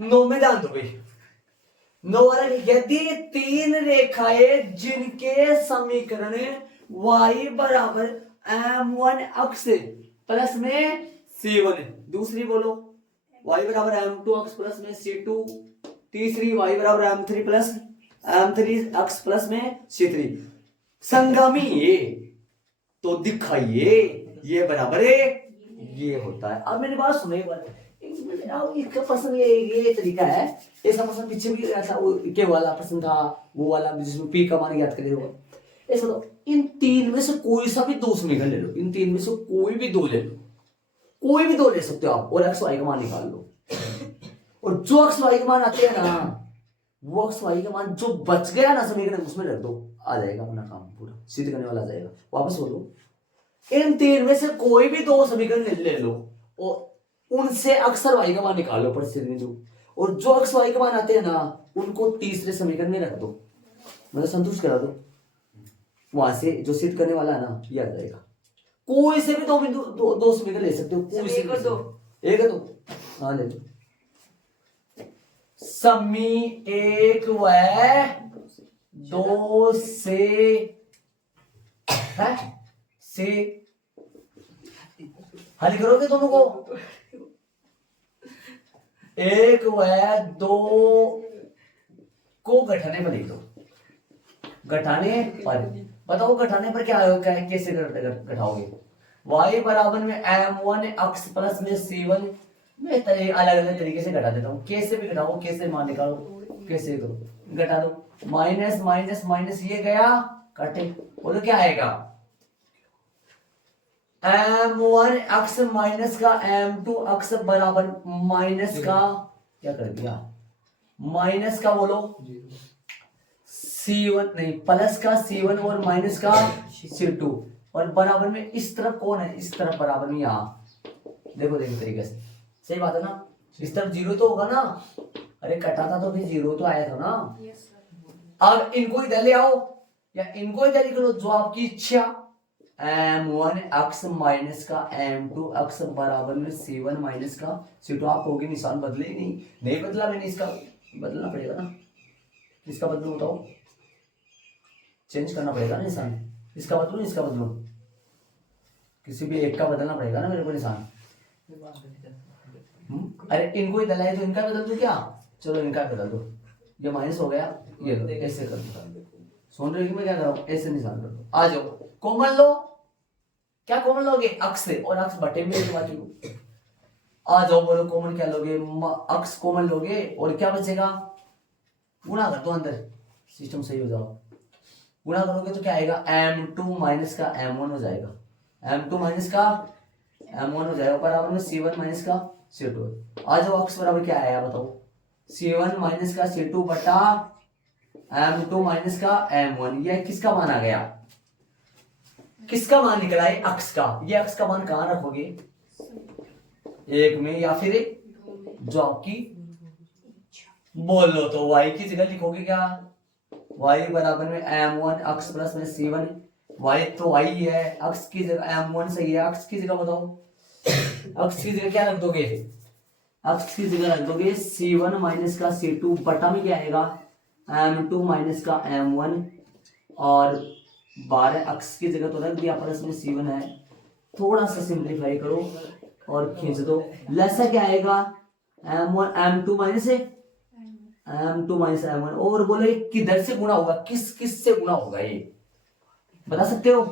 9 में ध्यान दो भाई। 9 वाला यदि तीन रेखाएं जिनके समीकरण y बराबर m1 अक्ष प्लस में c1, दूसरी बोलो y बराबर m2 अक्ष प्लस में c2, तीसरी y बराबर m3 प्लस m3 अक्ष प्लस में c3, संगामी ये तो दिखाइए ये बराबर है ये होता है। अब मेरी बात सुनो एक बार, इसका प्रश्न ये तरीका है, ऐसा प्रश्न पीछे भी ऐसा के वाला प्रश्न था, वो वाला जिसमें पी का मान याद करे हो। ऐसा तो इन तीन में से कोई सा भी दो समीकरण ले लो, इन तीन में से कोई भी दो ले लो, कोई भी दो ले सकते हो आप, और एक्स वाई का मान निकाल लो, और जो एक्स वाई का मान आते हैं ना, वो एक्स वाई का मान जो बच गया ना समीकरण उसमें रख दो, आ जाएगा अपना काम पूरा सिद्ध करने वाला आ जाएगा। वापस बोलो, इन तीन में से कोई भी दो समीकरण ले लो और उनसे अक्सर वाई का मान निकालो परिस्थिति जो, और जो अक्सर वाई का मान आते हैं ना उनको तीसरे समीकरण में रख दो, मतलब संतुष्ट करा दो, वहां से जो सिद्ध करने वाला है ना ये आ जाएगा। कोई से भी दो समीकरण ले सकते हो, कोई से भी एक है तो हाँ ले लो। समी एक व दो से है से हल करोगे दोनों को, एक व दो को घटाने पर लिख दो, घटाने पर बताओ घटाने पर क्या होगा, कैसे घटाओगे। y बराबर में m1 अक्ष प्लस में c1, मैं अलग अलग तरीके से घटा देता हूँ, कैसे भी घटाओ, कैसे मान निकालो, कैसे करो घटा दो, माइनस माइनस माइनस ये गया कटे, बोलो क्या आएगा, m1 अक्ष माइनस का m2 अक्ष बराबर माइनस का क्या कर दिया, माइनस का बोलो c1 नहीं प्लस का c1 और माइनस का c2, और बराबर में इस तरफ कौन है, इस तरफ बराबर में यहाँ देखो तरीके से, सही बात है ना, इस तरफ जीरो तो होगा ना, अरे कटा था तो फिर जीरो तो आया था ना। अब इनको इधर ले आओ या इनको इधर निकलो, जो आपकी इच्छा, m1 अक्ष माइनस का m2 अक्ष बराबर में c1 माइनस का c2, आप होगी निशान बदले ही नहीं बदला मैंने, इसका बदलना पड़ेगा ना, इसका बदलू बताओ, चेंज करना पड़ेगा ना निशान, इसका बदलू इसका बदलू, किसी भी एक का बदलना पड़ेगा ना मेरे को निशान। अरे इनको ही दलाए तो इनका बदल दो क्या, चलो इनका बदल दो, ये माइनस हो गया, ये लो ऐसे कर दो, सुन रहे हो कि मैं क्या कर रहा हूँ, ऐसे निशान कर दो, आ जाओ कॉमन लो, क्या कॉमन लोगे, अक्ष से, और अक्ष बटे में आ जाओ, बोलो कॉमन क्या लोगे, अक्ष कॉमन लोगे और क्या बचेगा, गुणा कर दो अंदर, सिस्टम सही हो जाओ, गुणा करोगे तो क्या आएगा, m2 माइनस का m1 हो जाएगा, m2 माइनस का m1 हो जाएगा, बराबर में c1 माइनस का c2, आ जाओ अक्ष बराबर क्या आया बताओ, c1 माइनस का c2 बटा m2 माइनस का m1, यह किसका मान आ गया, किसका मान निकला है, अक्ष का, ये अक्ष का मान कहां रखोगे, एक में या फिर जो आपकी बोल लो, तो y की जगह लिखोगे क्या, y बराबर में m1 अक्ष प्लस में c1, y तो y है, अक्ष की जगह m1 सही है, अक्ष की जगह बताओ, अक्ष की जगह क्या रख दोगे, अक्ष की जगह रख दोगे c1 माइनस का c2 बटा में क्या आएगा m2 माइनस का m1, और 12 अक्ष की जगह तो रख दिया, प्लस में c1 है, थोड़ा सा सिंप्लीफाई करो और खींच दो, लसा क्या आएगा m1 m2 minus m2 minus m1, और बोलो किधर से गुणा होगा, किस किस से गुणा होगा, ये बता सकते हो,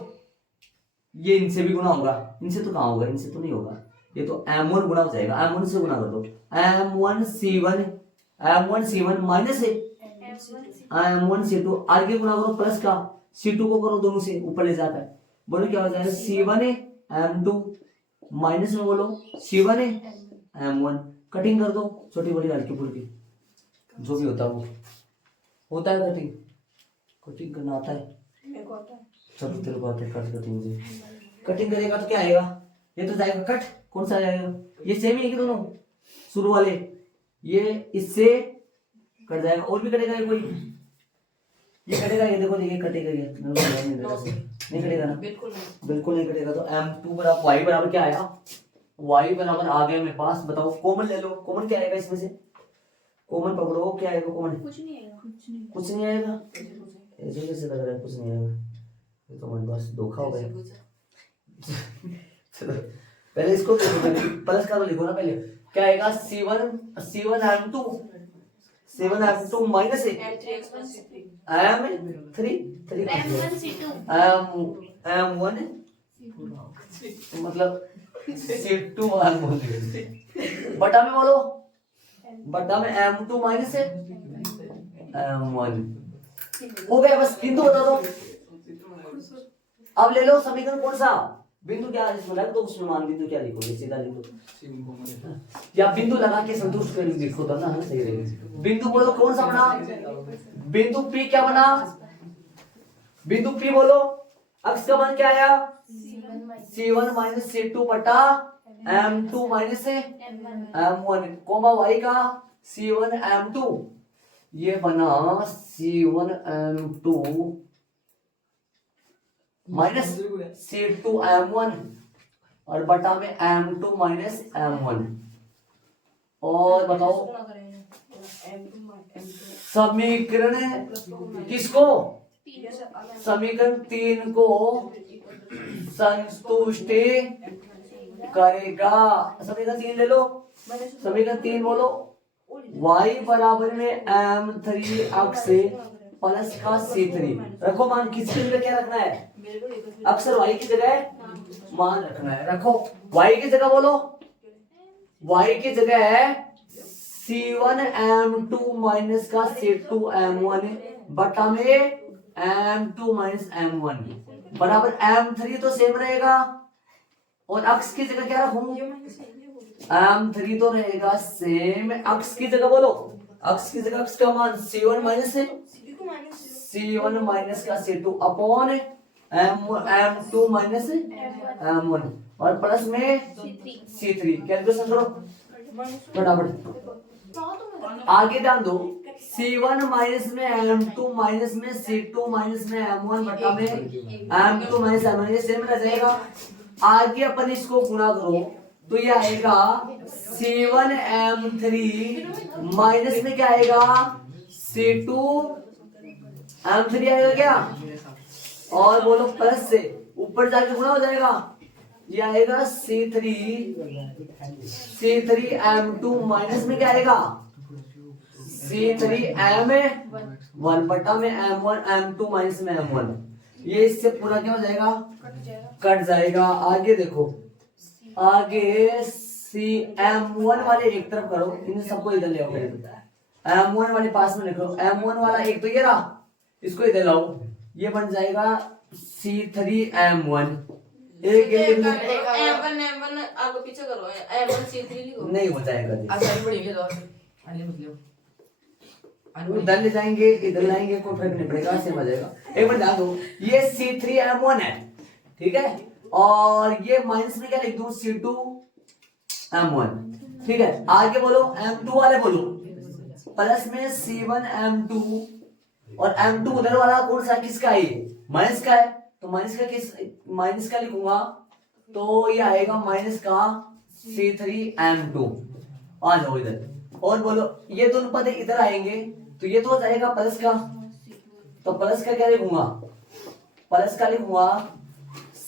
ये इनसे भी गुणा होगा, इनसे तो कहां होगा, इनसे तो नहीं होगा, ये तो m1 गुणा हो जाएगा, m1 से गुणा कर दो, m1 c1 minus m1 c2, आगे गुणा करो प्लस का, c2 को करो दोनों से ऊपर ले जाकर, बोलो क्या हो जाएगा, c1 m2 माइनस में बोलो c1 m1, कटिंग कर दो, छोटी बड़ी हल्की फुल्की जो भी होता है वो होता है, कटिंग कटिंग करना आता है, चलो तेरे को आता है, कटिंग करेगा तो क्या आएगा, ये तो जाएगा कट, कौन सा जाएगा, ये सेम ही है कि दोनों शुरू वाले, ये इससे कट जाएगा, और भी कटेगा कोई, ये कटेगा, ये देखो ये कटेगा, ये नहीं कटेगा ना, बिल्कुल नहीं कटेगा, तो m2 बराबर y बराबर क्या आएगा, y बराबर आ गया मेरे पास, बताओ कॉमन ले लो, कॉमन क्या आएगा इसमें से, कॉमन पकड़ो, क्या आएगा कॉमन? कुछ नहीं आएगा। कुछ नहीं आएगा। ऐसे कैसे लग रहा है कुछ नहीं आएगा? ये तो हमारे पास धोखा हो गया। चलो पहले इसको प्लस का तो लिखो ना पहले। क्या आएगा? C1 M2 माइनस M1 मतलब C2 मान बोल बटा में बोलो, बटा में M2 माइनस M1 हो गया। बस बिंदु बता दो। अब ले लो समीकरण कौन सा? बिंदु क्या इसमें लगा तो उसमें मान बिंदु क्या लिखोगे? सीधा लिखो या बिंदु लगा के संतुष्ट कर लिखो तो ना सही रहेगा। बिंदु बोलो कौन सा बना? बिंदु P क्या बना? बिंदु P बोलो अक्ष का मान क्या आया? C1 माइनस C2 बटा M2 minus M1 coma y का C1 M2 ये बना C1 M2 minus C2 M1 और बटा में M2 माइनस M1। और बताओ समीकरण किसको? समीकरण 3 को संतुष्ट करेगा। समीकरण 3 ले लो। समीकरण 3 बोलो y बराबर में M3 अक्ष प्लस का C3 रखो। मान किसकी जगह क्या रखना है? अक्सर y की जगह मान रखना है। रखो y की जगह बोलो, y की जगह है C1 M2 माइनस का C2 M1 बटा में M2 माइनस M1 बराबर M3 तो सेम रहेगा। और अक्ष की जगह क्या रखूं? M3 तो रहेगा सेम। अक्ष की जगह बोलो, अक्ष की जगह अक्ष का मान C1 माइनस है C1 माइनस का C2 upon M2 minus M1 और प्लस में C3। कैलकुलेशन करो फटाफट। आगे ध्यान दो C1 माइनस में M2 माइनस में C2 माइनस में M1 बटा में M2 माइनस M1 ये सेम रह जाएगा। आगे अपन इसको गुणा करो तो ये आएगा C1 M3 माइनस में क्या आएगा? C2 M3 आएगा क्या? और बोलो प्लस से ऊपर जाके गुणा हो जाएगा। ये आएगा C3 M2 माइनस में क्या आएगा? C3 M1 बटा में M1 M2 माइनस में M1। ये इससे पूरा क्या हो जाएगा? कट जाएगा। आगे देखो, आगे M1 वाले एक तरफ करो, इन सबको इधर ले आओ। M1 वाले पास में लिखो। M1 वाला एक तो ये रहा, इसको इधर लाओ। ये बन जाएगा C3 M1। एक M1 आगे पीछे करो। M1 C3 लिखो। नहीं हो जाएगा। आगे बढ़ेंगे तो आगे मतलब इधर ले जाएंगे इधर लाएंगे कोई फर्क नहीं पड़ेगा, सेम आ जाएगा। एक बार ध्यान दो, ये C3 M1 है, ठीक है। और ये माइनस में क्या लिख दूं? C2 M1, ठीक है। आगे बोलो M2 वाले बोलो प्लस में C1 M2 और M2 उधर वाला कौन सा किसका है? माइनस का है, तो माइनस का लिखूंगा तो ये आएगा माइनस का C3 M2। आ जाओ इधर और बोलो ये दोनों पद इधर आएंगे तो ये तो हो जाएगा प्लस का, तो प्लस का क्या लिखूंगा? प्लस का लिखूंगा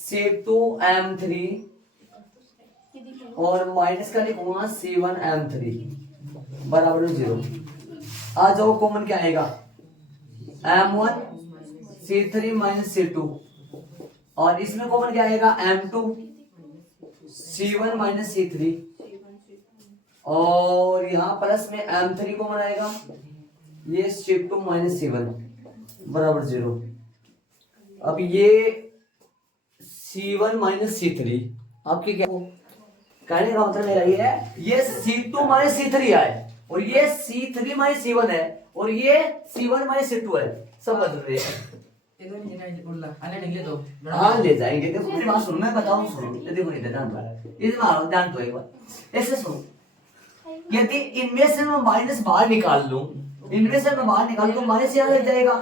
C2 M3 और माइनस का लिखूंगा C1 M3 बराबर 0। आ जाओ कॉमन क्या आएगा? M1 C3 माइनस C2 और इसमें कॉमन क्या आएगा? M2 C1 माइनस C3 और यहाँ प्लस में M3 कॉमन आएगा, ये C2 माइनस C1 बराबर 0। अब ये C1 माइनस C3 आपके क्या कहने का मतलब मेरा ये है, ये C2 माइनस C3 है और ये C3 माइनस C1 है और ये C1 माइनस C2 है, सब बदल रहे हैं। हाँ ले जाएंगे। देखो मेरी बात सुनो, मैं बताऊं सुनो। देखो इधर ध्यान दो एक बार ऐसे सुनो। यदि इनमें से मैं माइनस बाहर निकाल लूं, इनमें से मैं बाहर निकाल लूं, माइनस यहाँ लग जाएगा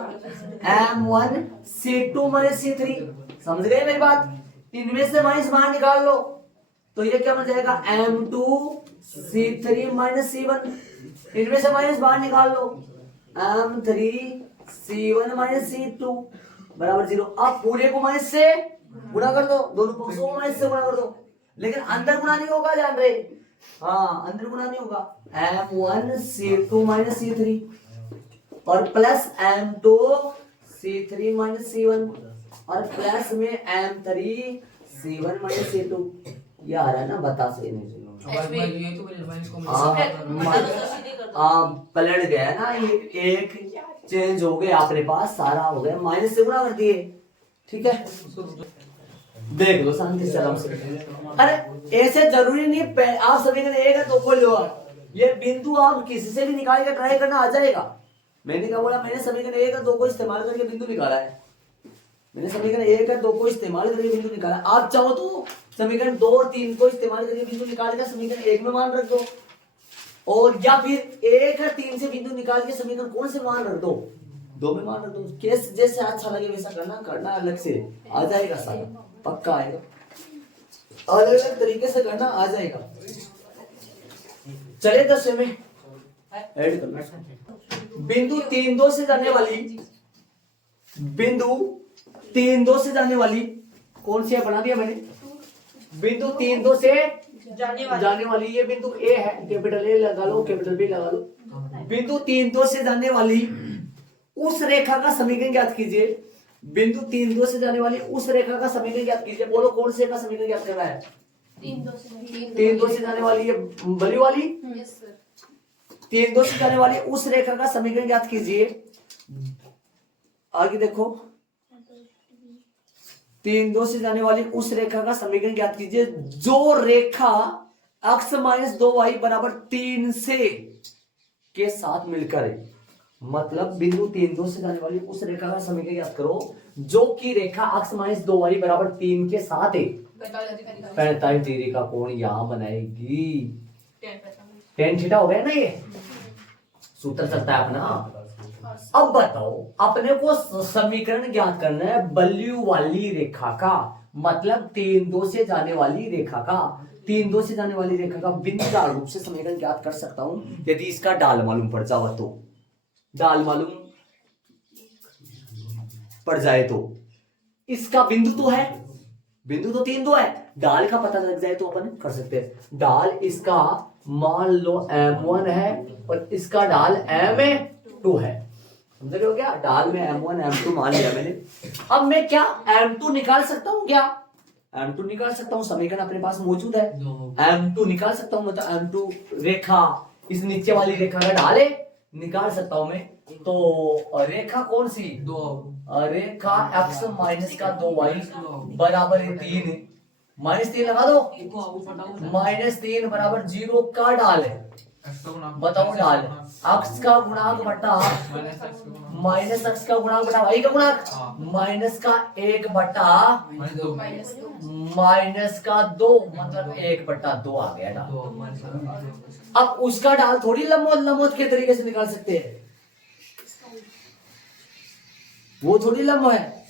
M1 C2 माइनस C3। समझ गए मेरी बात? इनमें से माइनस बाहर निकाल लो तो ये क्या बन जाएगा? M2 C3 minus C1। इनमें से माइनस बाहर निकाल लो, m3 c1 माइनस c2 बराबर 0। अब पूरे को माइनस से गुणा कर दो, दोनों पक्षों को माइनस से गुणा कर दो, लेकिन अंदर गुणा नहीं होगा, जान रहे। हाँ, अंदर गुणा नहीं होगा। m1 c2 माइनस c3 और plus m2 c3 minus c1 और प्लस में m3 c1 माइनस c2। ये आ रहा है ना, बता सही नहीं। अब मैं ये तो मेरे माइनस को पलट गया ना, ये एक चेंज हो गया अपने पास, सारा हो गया, माइनस से गुणा कर दिए। ठीक है, देख लो शांति से, आराम से। अरे ऐसे जरूरी नहीं आप सभी ने एक है तो खोल लो, ये बिंदु आप किसी से भी निकाल के ट्राई करना आ जाएगा। मैंने क्या बोला, मैंने समीकरण 1 और 2 को इस्तेमाल करके बिंदु निकाला है। मैंने समीकरण 1 और 2 को इस्तेमाल करके बिंदु निकाला। आप चाहो तो समीकरण 2 और 3 को इस्तेमाल करके बिंदु निकाल के समीकरण 1 में मान रख दो, और या फिर 1 और 3 से बिंदु निकाल के समीकरण कौन से मान रख दो, 2 में मान रख दो। केस जैसे अच्छा लगे वैसा करना अलग से आ जाएगा, सारा पक्का आएगा, अलग अलग तरीके से करना आ जाएगा। चले 10 में ऐड करना। बिंदु 3-2 से जाने वाली, बिंदु 3-2 से जाने वाली कौन सी है, बना दिया मैंने। बिंदु 3-2 से जाने वाली ये बिंदु ए है, कैपिटल ए लगा लो, कैपिटल बी लगा लो। बिंदु 3-2 से जाने वाली उस रेखा का समीकरण ज्ञात कीजिए। बिंदु 3-2 से जाने वाली उस रेखा का समीकरण ज्ञात कीजिए। बोलो कौन से का समीकरण ज्ञात करना है। 3-2 से जाने वाली ये बड़ी वाली, 3-2 से जाने वाली उस रेखा का समीकरण ज्ञात कीजिए। आगे देखो, 3-2 से जाने वाली उस रेखा का समीकरण ज्ञात कीजिए जो रेखा x माइनस 2y बराबर 3 से के साथ मिलकर है। मतलब बिंदु 3-2 से जाने वाली उस रेखा का समीकरण ज्ञात करो जो कि रेखा x माइनस 2y बराबर 3 के साथ है। 45 डिग्री का कोण यहां बनाएगी। tan थीटा हो गया ना, ये सूत्र चलता है अपना। अब बताओ, अपने को समीकरण ज्ञात करना है बल्यू वाली रेखा का, मतलब 3-2 से जाने वाली रेखा का। 3-2 से जाने वाली रेखा का बिंदुदार रूप से समीकरण ज्ञात कर सकता हूं यदि इसका डाल मालूम पड़ जाए तो। डाल मालूम पड़ जाए तो इसका बिंदु तो है, बिंदु तो 3-2 है, डाल का पता लग जाए तो अपन कर सकते हैं। डाल इसका मान लो m1 है और इसका डाल m2 है। समझ रहे हो क्या, डाल में m1 m2 मान लिया मैंने। अब मैं क्या m2 निकाल सकता हूँ, क्या m2 निकाल सकता हूँ, समीकरण अपने पास मौजूद है। m2 निकाल सकता हूँ, मतलब m2 रेखा इस नीचे वाली रेखा का ढाल है, निकाल सकता हूँ मैं। तो रेखा कौन सी, रेखा x माइनस का 2y बराबर 3, -3 लगा दो, -3 बराबर 0 का डाल है। बताओ डाल x का गुणांक बटा माइनस x का गुणांक बटा y का गुणांक, माइनस का 1 बटा माइनस का 2, मतलब 1/2 आ गया डाल। अब उसका डाल थोड़ी लंबवत के तरीके से निकाल सकते हैं, वो थोड़ी लंब है,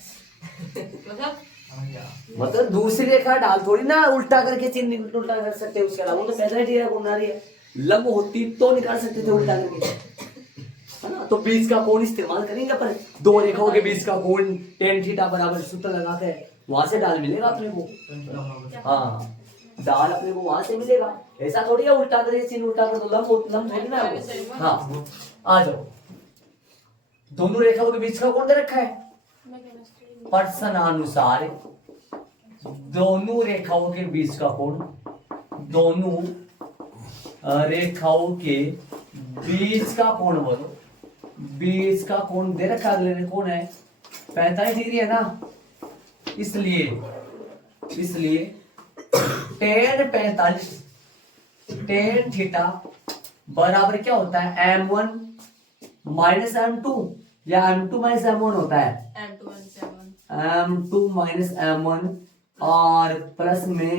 मतलब दूसरी रेखा डाल थोड़ी ना उल्टा करके चिन्ह उल्टा कर सकते हैं। उसके अलावा तो पैदा ही घूमना रही है, लंब होती तो निकाल सकते थे उल्टा करके, है ना। तो बीच का कोण इस्तेमाल करेंगे अपन, दो रेखाओं के बीच का कोण tan थीटा बराबर सूत्र लगाते हैं, वहां से डाल मिलेगा अपने को। हाँ, डाल अपने को वहां से मिलेगा, ऐसा थोड़ी है उल्टा करके चिन्ह उल्टा कर दो, लंब थोड़ी ना वो। हाँ, आ जाओ, दोनों रेखाओं के बीच का कोण दे रखा है, प्रश्नानुसार दोनों रेखाओं के बीच का कोण, दोनों रेखाओं के बीच का कोण बोलो, बीच का कोण दे रखा अगले ने, कोण है 45 डिग्री है ना, इसलिए tan 45 tan थीटा बराबर क्या होता है, m1 माइनस m2 या m2 माइनस m1 होता है, m2 माइनस m1 और प्लस में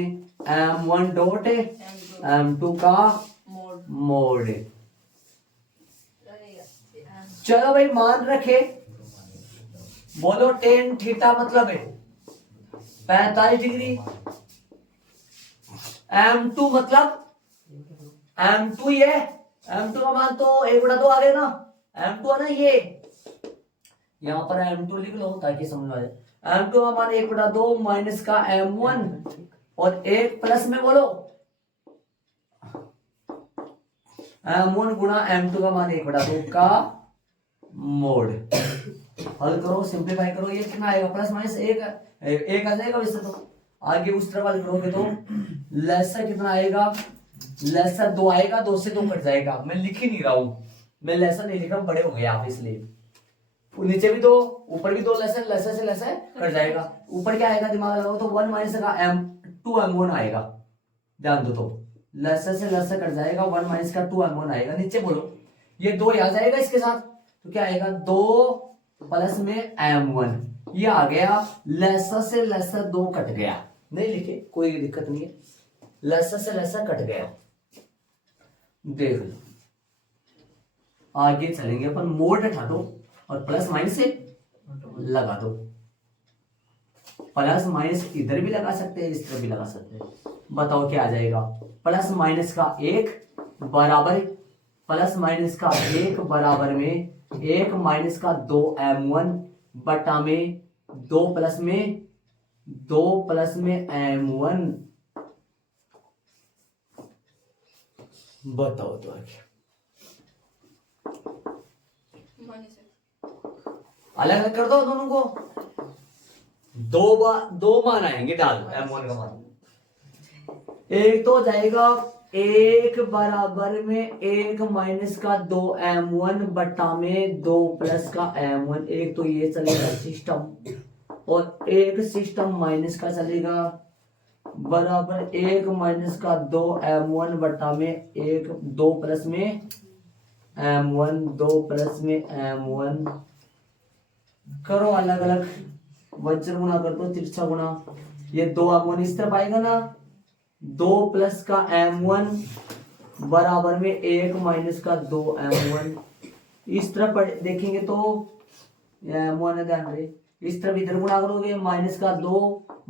m1 डॉट m2 का मोड। चलो भाई मान रखे, बोलो tan थीटा मतलब है 45 डिग्री, m2 मतलब m2 ये m2 का मान तो 1/2 आ गया ना, m2 है ना ये, यहाँ पर m2 लिख लो ताकि समझ में आ जाए। m2 का मान 1/2 माइनस का m1 और एक प्लस में बोलो m1 गुणा m2 का मान 1/2 का मोड। हल करो, सिंप्लीफाई करो, ये कितना आएगा प्लस माइनस एक आ जाएगा वैसे तो। आगे उस तरफ हल करोगे तो लेसर कितना आएगा, लेसर 2 आएगा, 2 से 2 कट जाएगा। मैं लिख ही नहीं रहा हूं, मैं लेसर नहीं लिख रहा हूं, बड़े हो गए आप इसलिए। नीचे भी 2, ऊपर भी 2 लेसर, लेसर से लेसर कट जाएगा। ऊपर क्या आएगा दिमाग लगाओ तो 1 माइनस का m2m1 आएगा, ध्यान दो तो लेसर से लेसर कट जाएगा, 1 माइनस का 2m1 आएगा। नीचे बोलो ये 2 आ जाएगा इसके साथ तो क्या आएगा 2 प्लस में m1, ये आ गया, लेसर से लेसर 2 कट गया, नहीं लिखे कोई दिक्कत नहीं है, लेसर से लेसर कट गया। देख लो आगे चलेंगे अपन, मोड हटा दो और प्लस माइनस से लगा दो। प्लस माइनस इधर भी लगा सकते हैं, इस तरफ भी लगा सकते हैं। बताओ क्या आ जाएगा, प्लस माइनस का 1 बराबर, प्लस माइनस का 1 बराबर में 1 माइनस का 2m1 बटा में 2 प्लस में m1। बताओ तो आगे अलग अलग कर दो दोनों को, दो मान आएंगे डाल m1 का मान। एक तो जाएगा 1 बराबर में 1 माइनस का 2m1 बटा में 2 प्लस का m1, एक तो ये चलेगा सिस्टम, और एक सिस्टम माइनस का चलेगा बराबर 1 माइनस का 2m1 बटा में 2 प्लस में m1, 2 प्लस में m1। करो अलग अलग, वज्र गुणा कर दो, तिरछा गुणा, ये 2m1 इस तरफ आएगा ना, 2 प्लस का m1 बराबर में 1 माइनस का 2m1। इस तरफ देखेंगे तो m1 है, ध्यान रहे, इस तरफ इधर गुणा करोगे माइनस का 2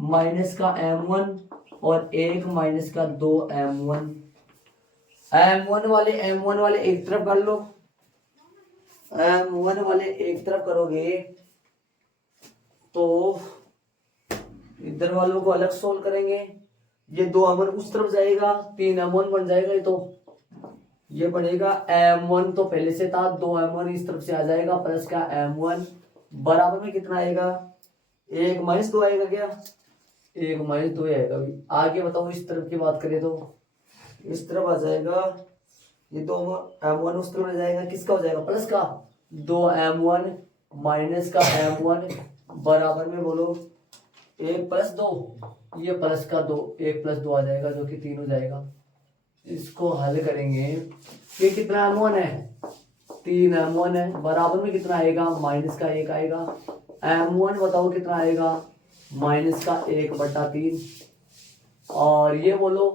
माइनस का m1 और 1 माइनस का 2m1। m1 वाले एक तरफ कर लो, m1 वाले एक तरफ करोगे तो इधर वालों को अलग सोल्व करेंगे। ये 2m1 उस तरफ जाएगा, 3m1 बन जाएगा, ये तो ये बनेगा m1 तो पहले से था, 2m1 इस तरफ से आ जाएगा प्लस का m1 बराबर में कितना आएगा 1 माइनस 2 आएगा, क्या 1 माइनस 2 आएगा। अभी आगे बताओ, इस तरफ की बात करें तो इस तरफ आ जाएगा, ये 2m1 उस तरफ आ जाएगा, किसका हो जाएगा प्लस का 2m1 माइनस का m1 बराबर में बोलो 1 प्लस 2, ये प्लस का 2, 1 प्लस 2 आ जाएगा जो कि 3 हो जाएगा। इसको हल करेंगे, ये कितना m1 है 3m1 है, बराबर में कितना आएगा माइनस का 1 आएगा। m1 बताओ कितना आएगा माइनस का 1 बटा 3, और ये बोलो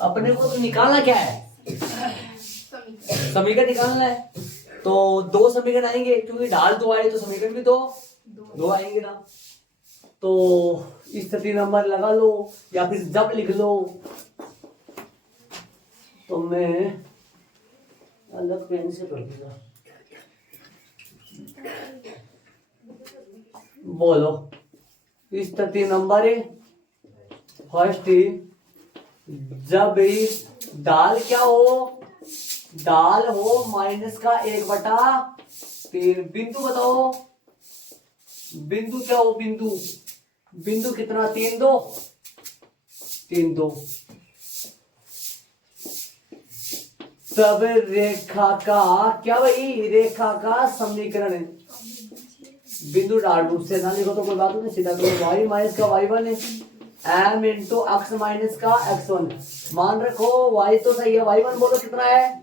अपने को तो निकालना क्या है, समीकरण निकालना है, तो 2 समीकरण आएंगे क्योंकि ढाल 2 आए तो समीकरण भी 2 आएंगे ना। तो स्थिति नंबर लगा लो या फिर जब लिख लो, तो मैं अलग पेन से कर दूंगा। बोलो स्थिति नंबर फर्स्ट, जब दाल क्या हो, दाल हो माइनस का 1 बटा 3। बिंदु बताओ, बिंदु क्या हो, बिंदु कितना 3 2 तब रेखा का क्या भाई, रेखा का समीकरण है। बिंदु डाल रूप से ना लिखो तो कोई बात नहीं, सीधा करो, y माइनस का y1 है m इंटू x माइनस का x1। मान रखो y तो सही है, y1 बोलो कितना है,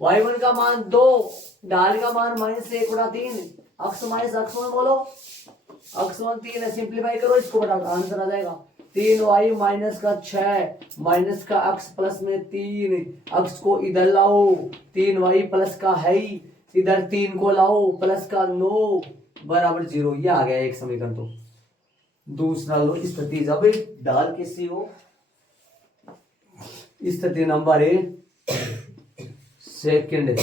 y1 का मान 2, डाल का मान माइनस 1 बटा 3, x माइनस x1 बोलो, x1 3 है, सिंप्लीफाई करो इसको, बटा आंसर आ जाएगा 3y माइनस का 6 माइनस का x प्लस में 3, x को इधर लाओ, 3y प्लस का है ही, इधर 3 को लाओ प्लस का 9 बराबर 0। ये आ गया एक समीकरण। तो दूसरा लो, स्थिति जब ढाल किसी हो, स्थिति नंबर सेकंड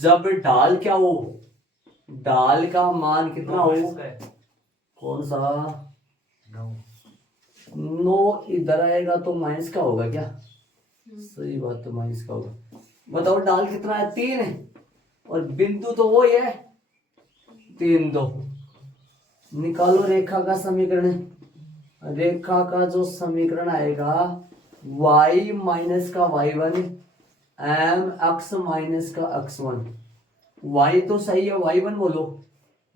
जब ढाल क्या हो, ढाल का मान कितना हो, कौन सा 9 इधर आएगा तो माइनस का होगा क्या, सही बात, तो माइनस का होगा। बताओ ढाल कितना है, 3 है और बिंदु तो वो ही है 3 2। निकालो रेखा का समीकरण। रेखा का जो समीकरण आएगा y माइनस का y1 m x माइनस का x1। y तो सही है, y1 बोलो,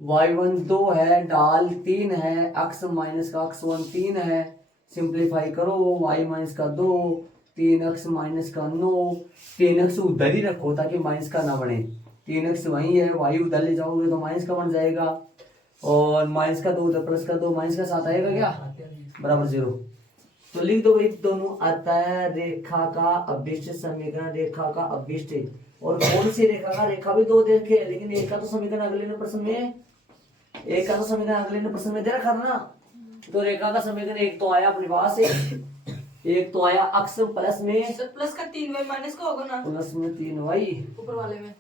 y1 2 है, ढाल 3 है, x माइनस का x1 3 है, सिंप्लीफाई करो, y माइनस का 2, 3x माइनस का 9, 3x उधर ही रखो ताकि माइनस का ना बने, 3x वही है, y उधर ले जाओगे तो माइनस का बन जाएगा, और माइनस का 2 उधर प्लस का 2, माइनस का 7 आएगा क्या, बराबर 0। तो लिख दो भाई दोनों। अतः रेखा का अभिष्ट समीकरण, रेखा का अभिष्ट, और कौन सी रेखा का, रेखा भी 2 देखे, लेकिन एक का तो समीकरण अगले ने प्रश्न में, एक का तो समीकरण अगले ने प्रश्न में दे रखा था ना। तो रेखा का समीकरण एक तो आया अपने पास, एक तो आया अक्ष प्लस में, सर प्लस का 3y माइनस का होगा ना, प्लस में 3y, ऊपर वाले में,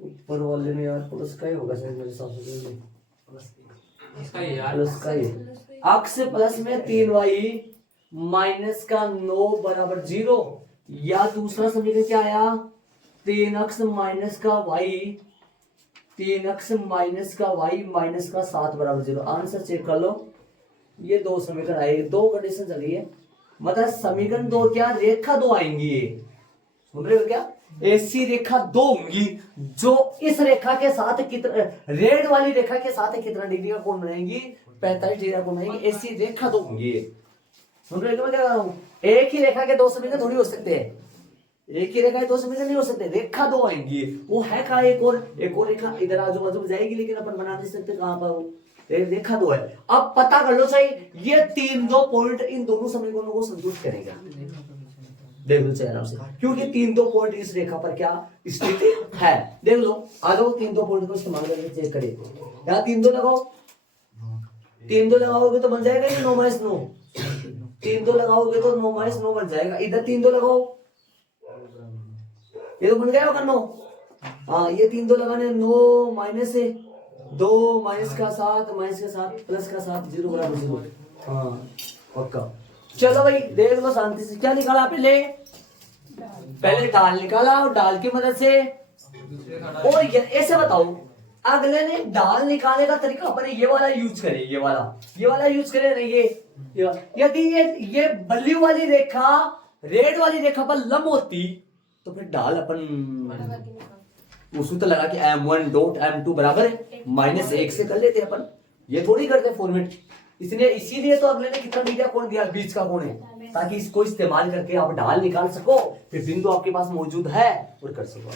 ऊपर वाले में यार प्लस का ही होगा शायद मेरे हिसाब से, इसका ही यार, प्लस का ही, अक्ष प्लस में 3y माइनस का 9 बराबर 0, या दूसरा समीकरण क्या आया, 3x माइनस का y, 3x माइनस का y माइनस का 7 बराबर 0। आंसर चेक कर लो, ये 2 समीकरण आए, 2 कंडीशन चली है, मतलब समीकरण 2 क्या, रेखा 2 आएंगी, ये सुन रहे हो क्या, ऐसी रेखा 2 होंगी जो इस रेखा के साथ कितना, रेड वाली रेखा के साथ कितना डिग्री का कोण बनाएंगी, 45 डिग्री का कोण बनाएंगी, ऐसी रेखा 2 होंगी। सुन रहे हो मैं क्या कह रहा हूं, एक ही रेखा के 2 समीकरण थोड़ी हो सकते हैं, एक ही रेखा के 2 समीकरण नहीं हो सकते, रेखा 2 आएंगी, वो है कहा, एक और रेखा इधर आजू बाजू में जाएगी, लेकिन अपन बना नहीं सकते कहां पर, वो रेखा 2 है। अब पता कर लो सही, ये 3-2 पॉइंट इन दोनों समीकरणों को संतुष्ट करेगा, देख लो चेहरा से, क्योंकि 3-2 पॉइंट इस रेखा पर क्या स्थिति है, देख लो, आ जाओ 3-2 पॉइंट को इस्तेमाल करके चेक करिए, यहाँ 3-2 लगाओ, 3-2 लगाओगे तो बन जाएगा ये 9-9, 3-2 लगाओगे तो 9-9 बन जाएगा, इधर 3-2 लगाओ, ये तो बन गया होगा 9, हाँ ये 3-2 लगाने 9 माइनस है 2 माइनस का 7 प्लस का 7 0 बराबर 0, हाँ पक्का। चलो भाई देख लो शांति से, क्या निकाला पहले ढाल निकाला, और ढाल की मदद से, और ऐसे बताओ अगले ने ढाल निकालने का तरीका अपन ये वाला यूज करे, ये वाला यूज करे नहीं, ये यदि ये ब्लू वाली रेखा रेड वाली रेखा पर लंब होती तो फिर ढाल अपन वो सूत्र लगा कि m1 डॉट m2 बराबर -1 से कर लेते अपन, ये थोड़ी करते फॉर्मेट, इसलिए इसीलिए तो अगले ने कितना मीडिया कोण दिया, बीच का कोण है, ताकि इसको इस्तेमाल करके आप ढाल निकाल सको, फिर बिंदु आपके पास मौजूद है और कर सको आप।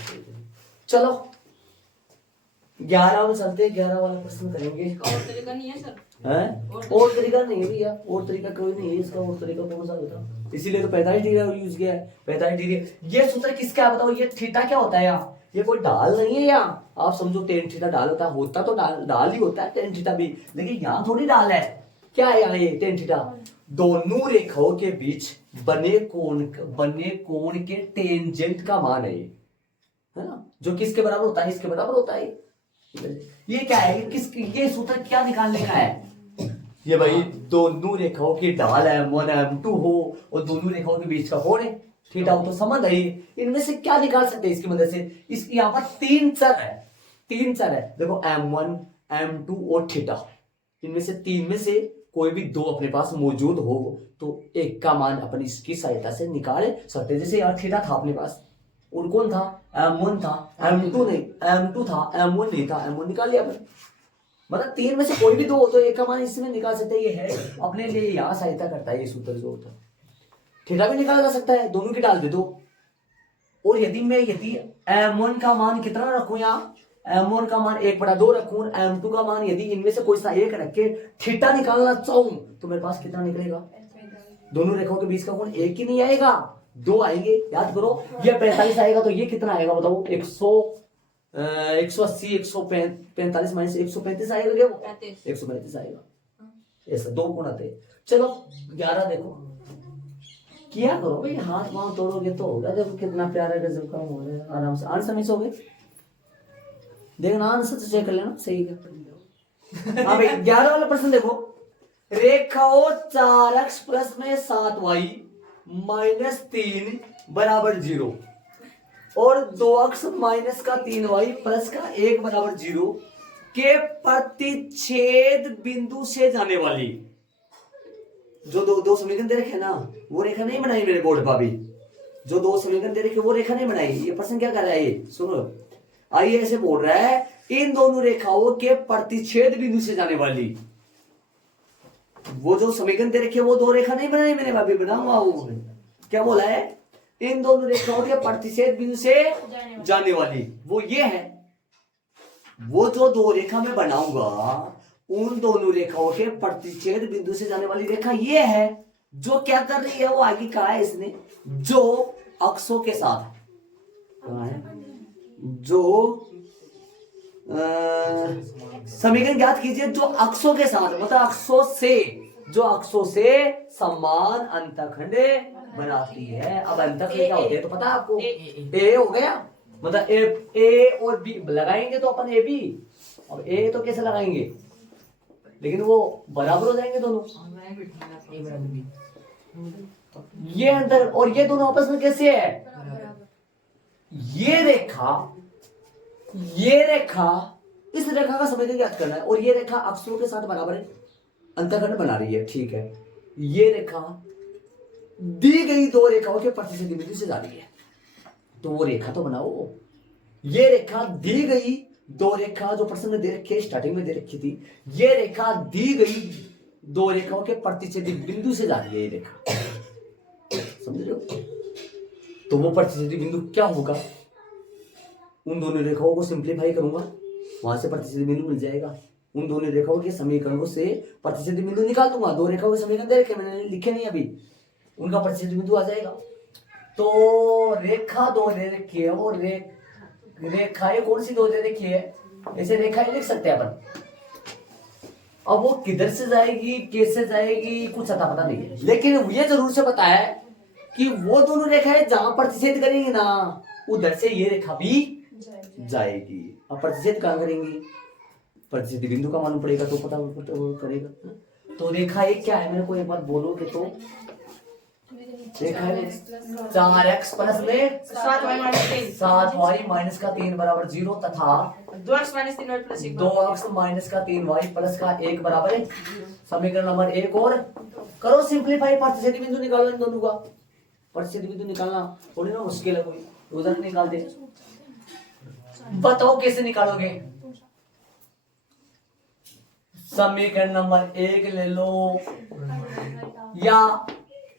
चलो 11 में चलते हैं, 11 वाला प्रश्न करेंगे। और तरीका नहीं है सर, है और तरीका नहीं है भैया, और तरीका कोई नहीं है इसका, और तरीका कौन सा बता, इसीलिए तो 45 डिग्री यूज किया है, 45 डिग्री। ये सूत्र किसका बताओ, ये थीटा क्या होता है यहाँ, ये कोई ढाल नहीं है यहाँ, आप समझो टेन थीटा ढाल होता तो ढाल ही होता है टेन थीटा भी, लेकिन यहाँ थोड़ी ढाल है, क्या है यहाँ ये टेन थीटा, दोनों रेखाओं के बीच बने कोण के टेंजेंट का मान है ना, जो किसके बराबर होता है, इसके बराबर होता है। ये क्या है, ये सूत्र क्या निकालने का है, ये भाई दोनों रेखाओं की ढाल m1 m2 हो और दोनों रेखाओं के बीच का कोण है थीटा हो, तो संबंध है, इनमें से क्या निकाल सकते हैं इसकी मदद से, इस यहाँ पर 3 चर है, देखो m1 m2 और थीटा, इनमें से 3 में से कोई भी 2 अपने पास मौजूद हो तो एक का मान अपन इसकी सहायता से निकाल सकते हैं। जैसे यार थीटा था अपने पास, और कौन था, m1 था, m2 नहीं, m2 था, m1 नहीं था, m1 निकाल लिया अपन, मतलब 3 में से कोई भी 2 हो तो एक का मान इसमें निकाल सकते हैं, ये है अपने लिए यहाँ सहायता करता है ये सूत्र जो होता है। थीटा भी निकाला जा सकता है, दोनों की डाल दे दो, और यदि m1 का मान कितना रखूं, यहाँ m1 का मान 1/2 रखूं, m2 का मान यदि इनमें से कोई सा एक रख के थीटा निकालना चाहूं तो मेरे पास कितना निकलेगा, दोनों रेखाओं के बीच का कोण एक ही नहीं आएगा, 2 आएंगे, याद करो, ये 45 आएगा तो ये कितना आएगा बताओ, 180 145 माइनस 135 आएगा क्या, वो 135 आएगा, ऐसा 2 कोण आते हैं। चलो 11 देखो, किया करो भाई, हाथ पांव तोड़ोगे तो होगा। देखो कितना प्यारा गजब का हो रहा है, आराम से आंसर मिस हो गए। देखना आंसर तो चेक कर लेना सही है। हाँ भाई 11 वाला प्रश्न देखो, रेखाओं 4x प्लस में 7y माइनस 3 बराबर 0 और 2x माइनस का 3y प्लस का 1 बराबर 0 के प्रतिच्छेद बिंदु से जाने वाली जो दो समीकरण दे रखे ना, वो रेखा नहीं बनाई मेरे बोर्ड पर अभी। जो दो समीकरण दे रखे वो रेखा नहीं बनाई। ये प्रश्न क्या कर रहा है, ये सुनो। आइए ऐसे बोल रहा है, इन दोनों रेखाओं के प्रतिच्छेद बिंदु से जाने वाली, वो जो समीकरण दे रखे वो दो रेखा नहीं बनाई मैंने, अभी बनाऊंगा। वो क्या बोला है, इन दोनों रेखाओं के प्रतिच्छेद बिंदु से जाने वाली, वो ये है। वो जो दो रेखा मैं बनाऊंगा, उन दोनों रेखाओं के प्रतिच्छेद बिंदु से जाने वाली रेखा ये है। जो क्या कर रही है, वो आगे कहा है इसने, जो अक्षों के साथ कहा है, जो समीकरण ज्ञात कीजिए जो अक्षों के साथ, मतलब अक्षों से, जो अक्षों से समान अंतखंड बनाती है। अब अंतखंड क्या होते हैं तो पता है आपको, ए हो गया, मतलब ए और बी लगाएंगे तो अपन ए बी। अब ए तो कैसे लगाएंगे, लेकिन वो बराबर हो जाएंगे दोनों, ये अंतर। और ये दोनों आपस में कैसे है, ये रेखा इस रेखा का समीकरण ज्ञात करना है, और ये रेखा अक्षरों के साथ बराबर अंतखंड बना रही है, ठीक है। ये रेखा दी गई दो रेखाओं के प्रतिच्छेद बिंदु से जा रही है, तो वो रेखा तो बनाओ। ये रेखा दी गई दो रेखा जो प्रश्न में दे रखी है, स्टार्टिंग में दे रखी थी, ये रेखा दी गई दो रेखाओं के प्रतिच्छेद बिंदु से जा रही है, ये रेखा, समझ रहे हो। तो वो प्रतिच्छेद बिंदु क्या होगा, उन दोनों रेखाओं को सिंप्लीफाई करूंगा, वहां से प्रतिच्छेद बिंदु मिल जाएगा। उन दोनों रेखाओं के समीकरणों से प्रतिच्छेद बिंदु निकाल दूंगा। दो रेखाओं के समीकरण दे रखे, मैंने लिखे नहीं अभी, उनका प्रतिच्छेद बिंदु आ जाएगा। तो रेखा दो दे रखी है, वो रेखाएं कौन सी दो दे रखी है, ऐसे रेखाएं लिख सकते हैं अपन। अब वो किधर से जाएगी, कैसे जाएगी, कुछ अता पता नहीं है, लेकिन ये जरूर से पता है कि वो दोनों रेखाएं जहां प्रतिच्छेद करेंगी ना, उधर से ये रेखा भी जाएगी। अब प्रतिच्छेद कहां करेंगी, प्रतिच्छेद बिंदु का मालूम पड़ेगा तो पता करेगा। तो रेखा एक क्या है, मेरे को एक बार बोलोगे तो, रेखा है 4x प्लस में 7y माइनस का 3 बराबर 0 तथा 2x minus 3y plus 1 2x minus का 3y प्लस का 1 बराबर है। समीकरण नंबर 1 और करो सिंप्लीफाई, प्रतिच्छेद बिंदु निकालो इन दोनों का। प्रतिच्छेद बिंदु निकालना थोड़ी ना मुश्किल है, कोई उधर निकाल दे। बताओ कैसे निकालोगे, समीकरण नंबर 1 ले लो, या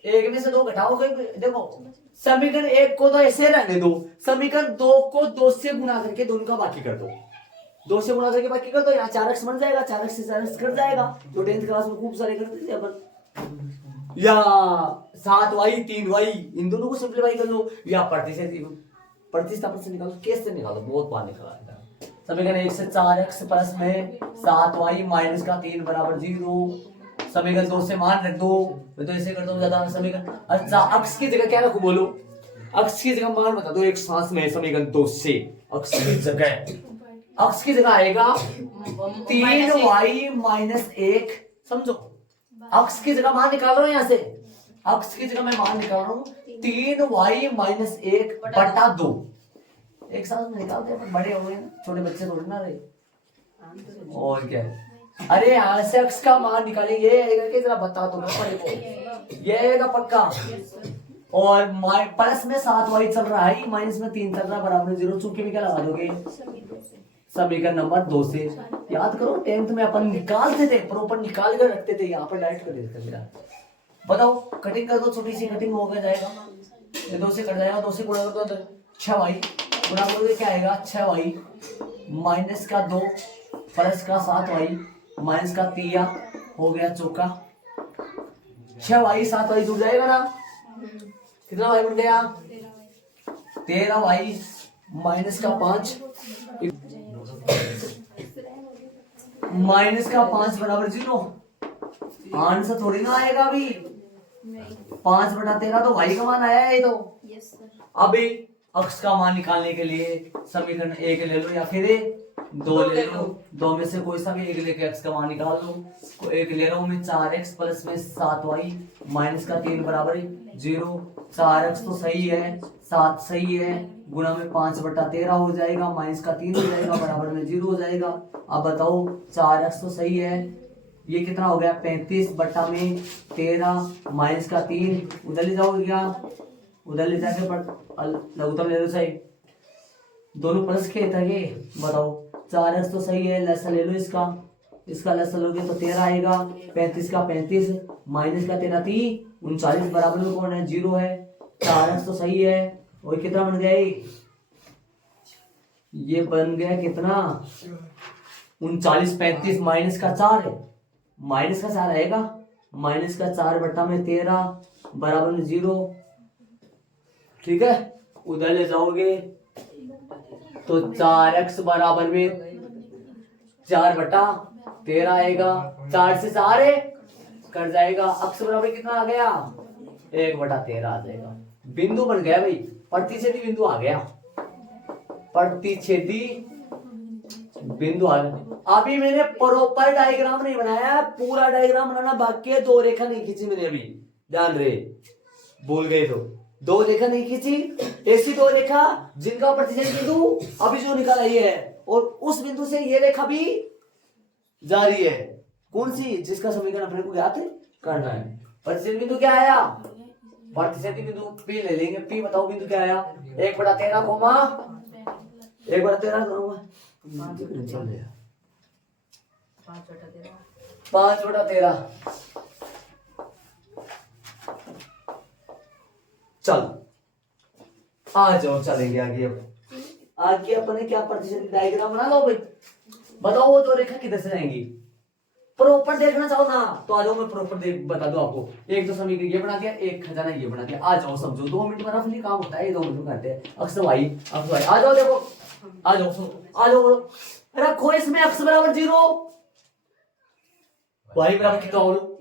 एक में से दो घटाओगे। देखो समीकरण 1 को तो ऐसे रहने दो, समीकरण 2 को 2 से गुणा करके दोनों का बाकी कर दो, 2 से गुणा करके बाकी कर दो। यहाँ 4x बन जाएगा, 4x से 4x कट जाएगा, तो 10th क्लास में खूब सारे करते थे अपन। या 7y 3y इन दोनों को सिंप्लीफाई कर लो, या प्रतिस्थापन से निकालो, कैसे निकालो, बहुत बार निकाला है। समीकरण 1 से 4x प्लस में 7y माइनस का 3 बराबर 0, समीकरण 2 से मान रख दो, मैं तो ऐसे करता हूँ ज्यादा समीकरण। अच्छा अक्ष की जगह क्या रखूं बोलो, अक्ष की जगह मान बता दो एक सांस में। समीकरण 2 से अक्ष की जगह आएगा 3y माइनस 1, समझो। अक्ष की जगह मान निकाल रहा हूँ, यहाँ से अक्ष की जगह मैं मान निकाल रहा हूँ 3y माइनस 1 बटा 2। एक सांस में निकालते हैं, बड़े हो गए ना, छोटे बच्चे थोड़ी ना रहे। और क्या है, अरे यहाँ से अक्ष का मान निकालेंगे, ये जरा बता दो पड़े को, ये आएगा पक्का। और प्लस में 7y चल रहा है, माइनस में 3 चल रहा है, बराबर 0। चूंकि भी क्या लगा दोगे, समीकरण नंबर 2 से। याद करो 10th में अपन निकालते थे, प्रॉपर निकाल कर रखते थे, यहाँ पर डायरेक्ट कर देते थे। बताओ कटिंग कर दो, छोटी सी कटिंग हो गया जाएगा, 2 से कट जाएगा, 2 से गुणा कर दो 6y, गुणा करोगे क्या आएगा 6y माइनस का 2 प्लस का 7y माइनस का 3 हो गया चौका। 6y 7y जुड़ जाएगा ना, कितना y बन गया 13y माइनस का 5 माइनस का 5 बराबर 0। आंसर थोड़ी ना आएगा अभी, नहीं 5/13 तो y का मान आया है ये तो। यस सर अभी अक्ष का मान निकालने के लिए समीकरण एक ले लो या फिर दो ले लो, दो में से कोई सा भी एक लेके अक्ष का मान निकाल लो। एक ले रहा हूं मैं 4x प्लस में 7y माइनस का 3 बराबर 0। 4x तो सही है, 7 सही है, गुणा में 5/13 हो जाएगा, माइनस का 3 हो जाएगा, बराबर में 0 हो जाएगा। अब बताओ 4x तो सही है, ये कितना हो गया 35/13 माइनस का 3, उधर ले जाओगे क्या, उधर ले जाके लघुत्तम ले लो सही, दोनों प्लस के था ये। बताओ 4x तो सही है, लसा ले लो इसका, इसका लसा लोगे तो 13 आएगा, 35 का 35 माइनस का 13 30, 39 बराबर में कौन है 0 है। 4x तो सही है, और कितना बन गया ये बन गया कितना 39 35 माइनस का 4 है, माइनस का 4 आएगा, माइनस का 4/13 बराबर में 0। ठीक है, उधर ले जाओगे तो 4x बराबर में 4/13 आएगा, 4 से 4 कट जाएगा, x बराबर कितना आ गया 1/13 आ जाएगा। बिंदु बन गया भाई, प्रतिच्छेदी बिंदु आ गया, प्रतिच्छेदी बिंदु आ गया। अभी मैंने प्रॉपर डायग्राम नहीं बनाया, पूरा डायग्राम बनाना बाकी है, दो रेखा नहीं खींची मैंने अभी, ध्यान रहे, भूल गए तो दो रेखा नहीं खींची, ऐसी दो रेखा जिनका प्रतिच्छेद बिंदु अभी जो निकाला ये है, और उस बिंदु से ये रेखा भी जा रही है, कौन सी, जिसका समीकरण अपने को ज्ञात करना है। प्रतिच्छेद बिंदु क्या आया, प्रतिच्छेद बिंदु P ले लेंगे, P बताओ बिंदु क्या आया 1/13 कोमा 1/13 5/13। चल आ जाओ, चलेंगे आगे। अब आगे अपने क्या प्रतिशत डायग्राम बना लो भाई, बताओ वो दो रेखा किधर से जाएंगी, प्रॉपर देखना चाहो ना तो आ जाओ, मैं प्रॉपर देख बता दूं आपको। एक तो समीकरण ये बना दिया, एक खजाना ये बना दिया, आ जाओ समझो, 2 मिनट में रफली काम होता है, 2 मिनट में करते हैं। अक्स वाई अक्स वाई, आ जाओ देखो, आ जाओ सुनो, आ जाओ बोलो, रखो इसमें अक्स बराबर 0, वाई बराबर कितना बोलो,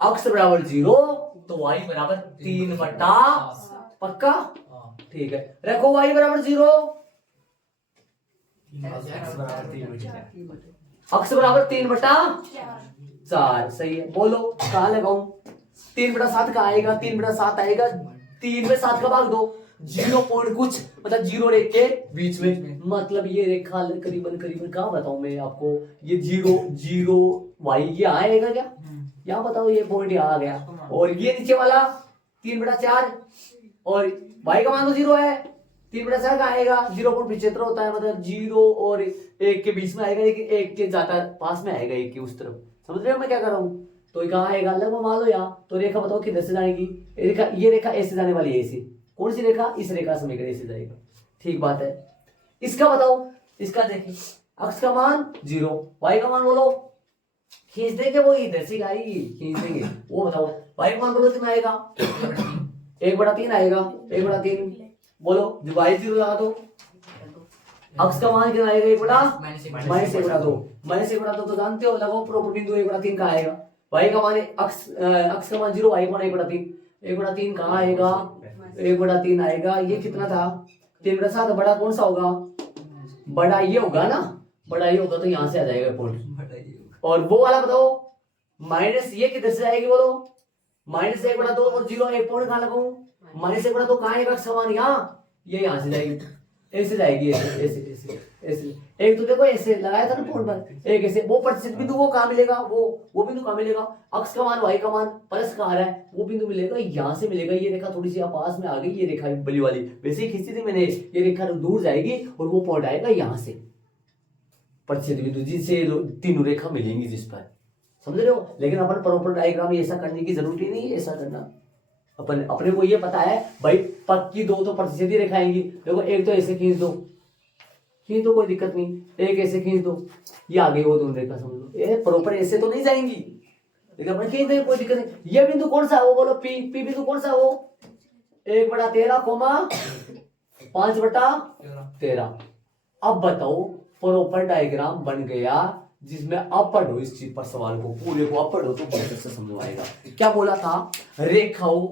अक्स बराबर 0 तो वाई बराबर 3 बटा, पक्का ठीक है, रखो वाई बराबर 0, अक्स बराबर 3/4 सही है। बोलो कहाँ लगाऊं, 3/7 का आएगा, 3/7 आएगा, 3 में 7 का भाग दो, 0 पॉइंट कुछ मतलब 0 रेख के बीच में, मतलब ये रेखा करीबन करीबन कहाँ बताऊं मैं आपको, ये 0 0 वाई ये आएगा क्या, यहाँ बताओ, ये पॉइंट यहाँ आ गया, और ये नीचे वाला 3/4, और वाई का मान तो 0 है, 3/4 का आएगा, 0.75 होता है, मतलब 0 और 1 के बीच में आएगा, लेकिन 1 के ज्यादा पास में आएगा, 1 के उस तरफ, समझ रहे हो मैं क्या कर रहा हूँ। तो कहाँ आएगा, लगभग मान लो यहाँ, तो रेखा बताओ किधर से जाएगी, रेखा ये रेखा ऐसे जाने वाली है, ऐसी कौन सी रेखा, इस रेखा समीकरण ऐसे जाएगा, ठीक बात है। इसका बताओ, इसका देखिए, अक्ष का मान 0, वाई का मान बोलो, खींच देंगे वो इधर से आएगी, खींच देंगे वो, बताओ वाई का मान बोलो कितना आएगा 1/3 आएगा, 1/3 बोलो, वाई 0 लगा दो, अक्ष का मान कितना आएगा 1/-2 -1/2 तो जानते हो, लगाओ प्रॉपर बिंदु 1/3 का आएगा, वाई का मान अक्ष का मान 0, वाई का मान 1/3 कहाँ आएगा 1/3 आएगा, ये कितना था 3/7, बड़ा कौन सा होगा, बड़ा ये होगा ना, बड़ा ये होगा तो यहाँ से आ जाएगा पॉइंट, और वो वाला बताओ माइनस ये किधर से आएगी बोलो, -1/2 और 0 1 पॉइंट कहाँ लगाऊं, -1/2 कहाँ आएगा समान, यहाँ ये यहाँ से जाएगी, ऐसे जाएगी, ऐसे ऐसे ऐसे ऐसे, एक तो देखो ऐसे लगाया था ना पॉइंट पर, एक ऐसे, वो प्रतिशत बिंदु वो कहाँ मिलेगा, वो बिंदु कहाँ मिलेगा, अक्ष का मान वाई का मान प्लस कहाँ आ रहा है, वो बिंदु मिलेगा यहाँ से मिलेगा, ये रेखा थोड़ी सी पास में आ गई, ये रेखा बली वाली वैसे ही खींची थी मैंने, ये रेखा दूर जाएगी और वो पॉइंट आएगा यहाँ से, प्रतिशत बिंदु जिससे तीनों रेखा मिलेंगी जिस पर, समझ रहे हो। लेकिन अपन प्रॉपर डायग्राम ऐसा करने की जरूरत ही नहीं है, ऐसा करना अपने को ये पता है भाई, पक्की 2 तो प्रतिशत ही रेखा आएंगी, देखो एक तो ऐसे खींच दो कोई दिक्कत नहीं, एक ऐसे खींच दो, ये आ गई वो दोनों रेखा, समझ लो ये प्रॉपर ऐसे तो नहीं जाएंगी, लेकिन अपन खींच देंगे कोई दिक्कत नहीं। ये बिंदु कौन सा है वो बोलो, पी बिंदु कौन सा है वो 1/13 5/13। अब बताओ प्रॉपर डायग्राम बन गया, जिसमें आप पढ़ो इस चीज पर, सवाल को पूरे को आप पढ़ो तो बहुत अच्छा समझ में आएगा। क्या बोला था, रेखाओं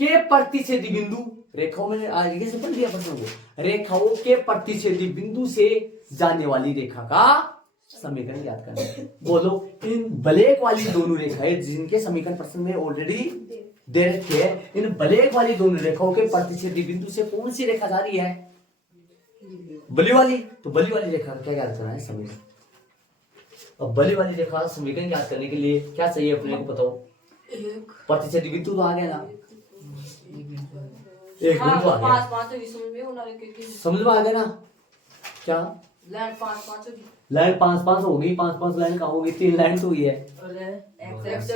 के प्रतिच्छेदी बिंदु, रेखाओं में आगे से पढ़ लिया प्रश्न को, रेखाओं के प्रतिच्छेदी बिंदु से जाने वाली रेखा का समीकरण याद करना है। बोलो, इन ब्लैक वाली दोनों रेखाएं जिनके समीकरण प्रश्न में ऑलरेडी दे रखे हैं, इन ब्लैक वाली दोनों रेखाओं के प्रतिच्छेदी बिंदु से कौन सी रेखा जा रही है, बली वाली। तो बली वाली रेखा का क्या याद करना है, समीकरण। अब बली वाली रेखा समीकरण याद करने के लिए क्या चाहिए अपने को बताओ, प्रतिच्छेदी बिंदु तो आ गया ना, एक बिंदु आ गया, 5 तो समझ में होना है, समझ में आ गया ना। क्या लाइन 5 होगी, लाइन 5 होगी, 5 लाइन कहाँ होगी, 3 लाइन तो हुई है। एक्स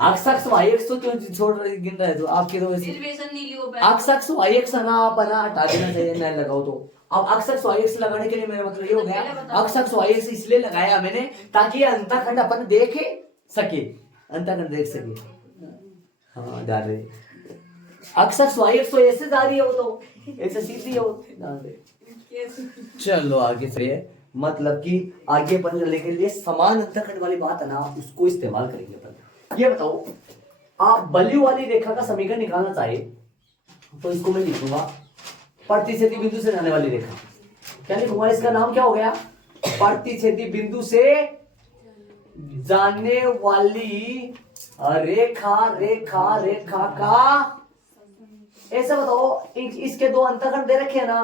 अक्ष अक्ष वाई अक्ष तो क्यों छोड़ रहे, गिन रहे तो आपके तो वैसे इक्वेशन नीली हो अक्ष अक्ष वाई अक्ष ना बना हटा देना चाहिए, न लगाओ तो। अब अक्ष अक्ष वाई अक्ष लगाने के लिए मेरा मतलब ये हो गया, अक्ष अक्ष वाई अक्ष इसलिए लगाया मैंने ताकि अंतःखंड अपन देख सके, अंतःखंड देख सके। हाँ डाल रहे, अक्ष अक्ष वाई अक्ष तो ऐसे जा रही है, वो तो ऐसे सीधी है वो, डाल रहे। चलो आगे से मतलब कि आगे अपन करने के लिए समान अंतःखंड वाली बात है ना, उसको इस्तेमाल करेंगे अपन। ये बताओ, आप बली वाली रेखा का समीकरण निकालना चाहे तो इसको मैं लिखूंगा प्रतिच्छेदी बिंदु से जाने वाली रेखा। क्या लिखूंगा, इसका नाम क्या हो गया, प्रतिच्छेदी बिंदु से जाने वाली रेखा, रेखा रेखा का ऐसा बताओ, इसके दो अंतःखंड दे रखे हैं ना,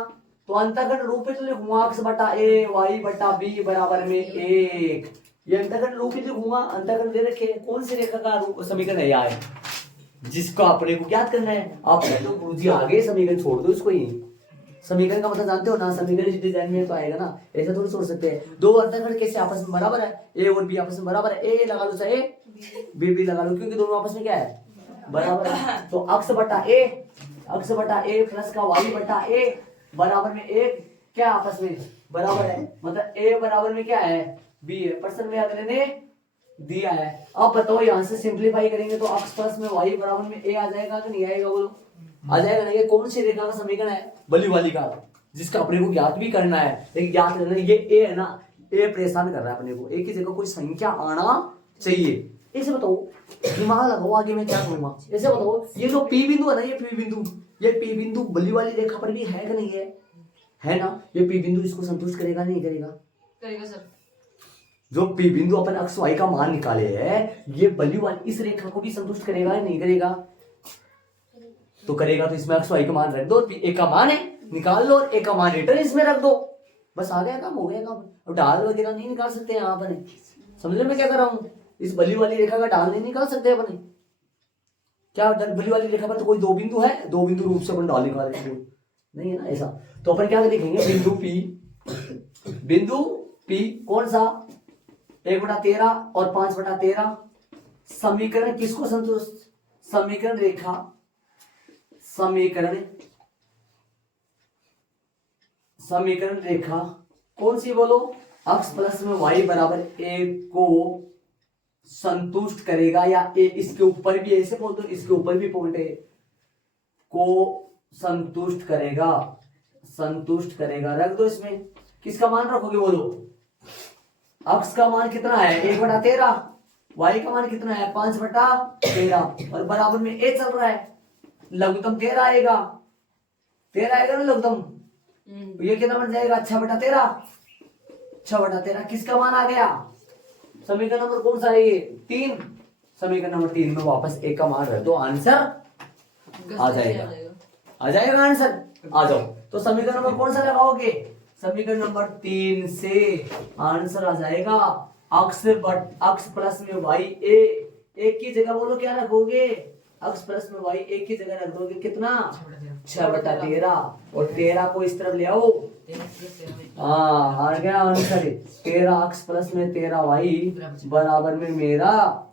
तो अंतःखंड रूप में तो लिखूंगा अक्स बटा ए वाई बटा बी बराबर में 1। ये अंतःखंड रूप में लिखूंगा, अंतःखंड दे रखे हैं। कौन सी रेखा का रूप समीकरण है यार, जिसको अपने को ज्ञात करना है। आप तो गुरुजी आगे समीकरण छोड़ दो इसको, ही समीकरण का मतलब जानते हो ना, समीकरण इस डिजाइन में तो आएगा ना, ऐसा थोड़ी सोच सकते हैं। दो अंतःखंड कैसे आपस में बराबर है, ए और बी आपस में बराबर है, ए लगा लो चाहे बी लगा लो, क्योंकि दोनों आपस में क्या है, बराबर है। तो अक्स बटा ए प्लस का वाई बटा ए बराबर में 1, क्या आपस में बराबर है, मतलब a बराबर में क्या है, b है। प्रश्न में अगले ने दिया है। अब बताओ, यहाँ से सिंप्लीफाई करेंगे तो x प्लस में y बराबर में a आ जाएगा कि नहीं आएगा, बोलो आ जाएगा। नहीं, कौन सी रेखा का समीकरण है, बली वाली का, जिसका अपने को ज्ञात भी करना है। लेकिन ज्ञात करना है, ये a है ना, a परेशान कर रहा है अपने को, एक ही जगह कोई संख्या आना चाहिए। ऐसे बताओ, दिमाग लगाओ, आगे मैं क्या कहूंगा। ऐसे बताओ, ये जो p बिंदु है ना, ये p बिंदु बली वाली रेखा पर भी है कि नहीं है ना। ये p बिंदु इसको संतुष्ट करेगा नहीं करेगा, करेगा सर। जो p बिंदु अपन अक्ष y का मान निकाले है, ये बली वाली इस रेखा को भी संतुष्ट करेगा नहीं करेगा, तो करेगा। तो इसमें अक्ष y का मान रख दो, a का मान है निकाल लो, और a का मान रिटर्न इसमें रख दो, बस आ गया काम, हो गया काम। अब ढाल वगैरह नहीं निकाल सकते यहाँ पर, समझ में क्या कर रहा हूँ, इस बली वाली रेखा का ढाल नहीं निकाल सकते अपन। क्या बली वाली रेखा पर तो कोई दो बिंदु है, दो बिंदु रूप से अपन ढाल निकाल नहीं है ना ऐसा। तो अपन क्या लिखेंगे, बिंदु P कौन सा, 1/13 और 5/13। समीकरण किसको संतुष्ट, समीकरण रेखा, समीकरण रेखा कौन सी बोलो, अक्ष प्लस में y बराबर 1 को संतुष्ट करेगा, या ए इसके ऊपर भी, ऐसे बोल दो, इसके ऊपर भी पॉइंट है, को संतुष्ट करेगा, रख दो इसमें। किसका मान रखोगे बोलो, अक्ष का मान कितना है 1/13, y का मान कितना है 5/13, और बराबर में a चल रहा है, लघुत्तम 13 आएगा, 13 आएगा ना लघुत्तम, तो ये कितना बन जाएगा 6/13। किसका मान आ गया, समीकरण नंबर कौन सा है ये, 3। समीकरण नंबर 3 में वापस एक का मान रख दो, आंसर आ जाएगा आंसर, आ जाओ। तो समीकरण नंबर कौन सा लगाओगे, समीकरण नंबर 3 से आंसर आ जाएगा, अक्ष प्लस में वाई एक की जगह बोलो क्या रखोगे, अक्ष प्लस में वाई एक की जगह रख दोगे, कितना 6/13, और 13 को इस तरफ ले आओ, हाँ आ गया आंसर। 13 अक्ष प्लस में 13 वाई बराबर में मेरा,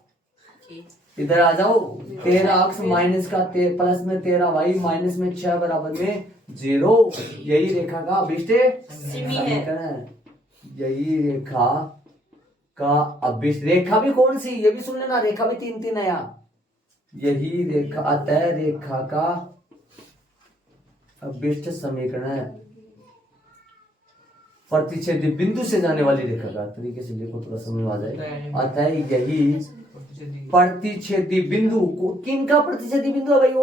इधर आ जाओ, 13 अक्ष माइनस का प्लस में 13 वाई माइनस में 6 बराबर में 0। यही रेखा का अभिष्ट समीकरण, यही रेखा का अभिष्ट, रेखा भी कौन सी, ये भी सुन लेना, रेखा भी 3 है यहाँ, यही रेखा अतः रेखा का अभिष्ट समीकरण है। प्रतिच्छेदी बिंदु से जाने वाली रेखा का, तरीके से लिखो थोड़ा समझ में आ जाए। अतः यही प्रतिच्छेदी बिंदु को, किनका प्रतिच्छेदी बिंदु है भाई?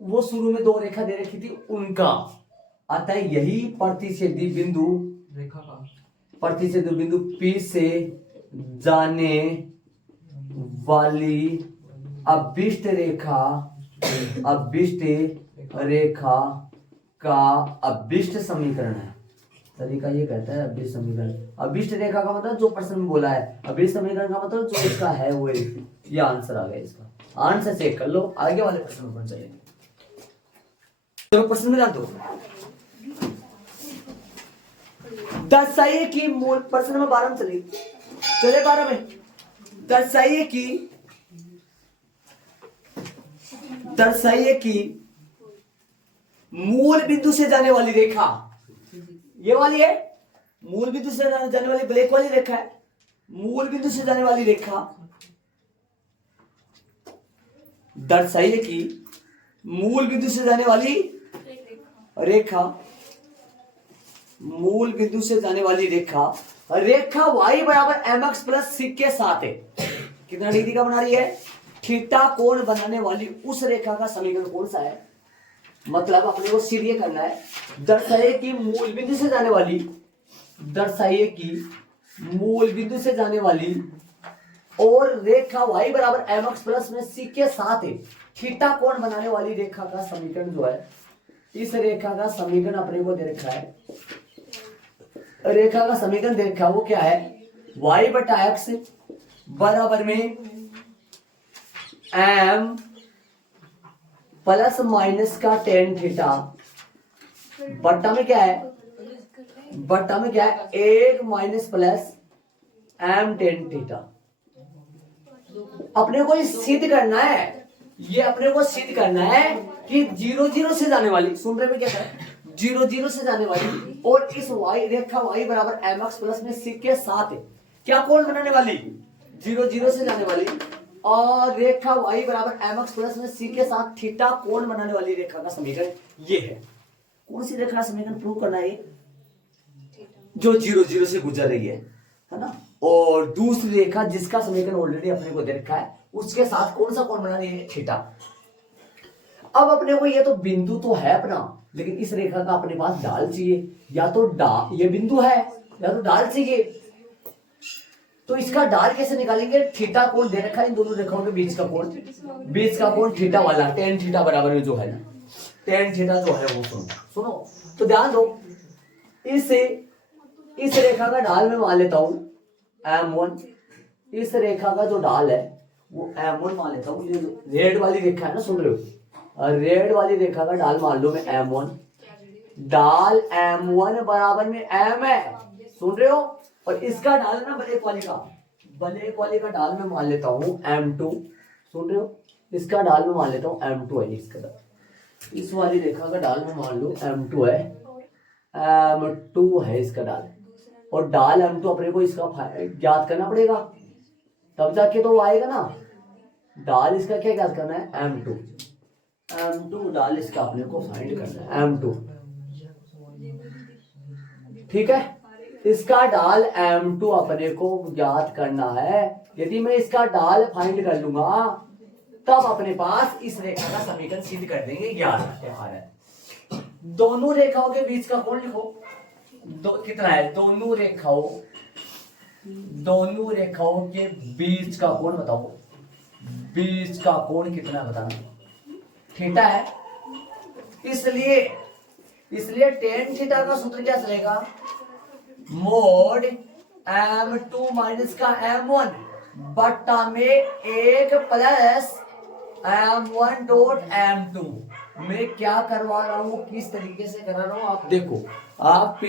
वो शुरू में दो रेखा दे रखी थी उनका। अतः यही प्रतिच्छेदी बिंदु, रेखा का प्रतिच्छेदी बिंदु P से जाने वाली अभिष्ट रेखा का अभिष्ट समीकरण है। तरीका ये कहता है अभिष्ट समीकरण। अभिष्ट रेखा का मतलब जो प्रश्न में बोला है, अभिष्ट समीकरण का मतलब जो इसका है वो है। ये आंसर आ गया इसका। आंसर चेक कर लो, आगे वाले प्रश्न पर चलेंगे। तो प्रश्न में डाल दो। दर्शाइए कि मूल, प्रश्न नंबर 12 में चलिए, चले 12 में। दर्शाइए कि मूल बिंदु से जाने वाली रेखा, ये वाली है मूल बिंदु से जाने वाली, ब्लैक वाली रेखा है मूल बिंदु से जाने वाली रेखा। दर्शाइए कि मूल बिंदु से जाने वाली रेखा, मूल बिंदु से जाने वाली रेखा y बराबर mx प्लस c के साथ है। कितना डिग्री का बना रही है? थीटा कोण बनाने वाली उस रेखा का समीकरण कौन सा है? मतलब अपने को सीधे करना है। दर्शाइए कि मूल बिंदु से जाने वाली, दर्शाइए कि मूल बिंदु से जाने वाली और रेखा y बराबर mx प्लस में c के साथ है थीटा कोण बनाने वाली रेखा का समीकरण जो है, इस रेखा का समीकरण अपने को दे रखा है। रेखा का समीकरण दे रखा है वो क्या है? y बटा x बराबर में m प्लस माइनस का टेन थीटा बट्टा में क्या है? बट्टा में क्या है? 1 minus plus m tan theta. अपने को ये सिद्ध करना है, ये अपने को सिद्ध करना है कि 0 से जाने वाली, सुन रहे में क्या है? 0 से जाने वाली और इस y रेखा y बराबर mx प्लस में c के साथ क्या कोण बनाने वाली? 0 से जाने वाली और रेखा y बराबर mx प्लस में c के साथ थीटा कोण बनाने वाली रेखा का समीकरण ये है। कौन सी रेखा का समीकरण प्रूव करना है? जो 0 से गुजर रही है ना। और दूसरी रेखा जिसका समीकरण ऑलरेडी अपने को दे रखा है उसके साथ कौन सा कोण बना रही है? थीटा। अब अपने को ये तो बिंदु तो है अपना, लेकिन इस रेखा का अपने पास ढाल चाहिए। या तो ये बिंदु है या तो ढाल चाहिए। तो इसका ढाल कैसे निकालेंगे? थीटा कोण दे रखा है इन दोनों रेखाओं के बीच का कोण थीटा वाला, टेन थीटा बराबर में जो है ना, टेन थीटा जो है वो सुनो तो ध्यान दो। इस रेखा का ढाल मैं मान लेता हूं m1। इस रेखा का जो ढाल है वो m1 मान लेता हूं। ये रेड वाली रेखा है ना, सुन रहे हो? रेड वाली रेखा का ढाल मान लो मैं m1। ढाल m1 बराबर में m है, सुन रहे हो? और इसका ढाल ना ब्लैक वाली का ढाल में मान लेता हूं m2, सुन रहे हो? इसका ढाल में मान लेता हूं m2 है। इसका ढाल, इस वाली रेखा का ढाल में मान लो m2 है, m2 है इसका ढाल। और ढाल m2 अपने को इसका ज्ञात करना पड़ेगा, तब जाके तो वो आएगा ना। ढाल इसका क्या ज्ञात करना है? m2 ढाल इसका अपने को फाइंड करना है m2। ठीक है, इसका ढाल m2 अपने को ज्ञात करना है। यदि मैं इसका ढाल फाइंड कर लूंगा तब अपने पास इस रेखा का समीकरण सिद्ध कर देंगे। 11 दोनों रेखाओं के बीच का कोण लिखो। कितना है? दोनों रेखाओं के बीच का कोण बताओ। बीच का कोण कितना बताना? थीटा है। इसलिए टेन थीटा का सूत्र क्या चलेगा? मोड m2 माइनस का m1 बट्टा में 1 प्लस m1 डॉट m2। मैं क्या करवा रहा हूं, किस तरीके से करा रहा हूं आप देखो। आप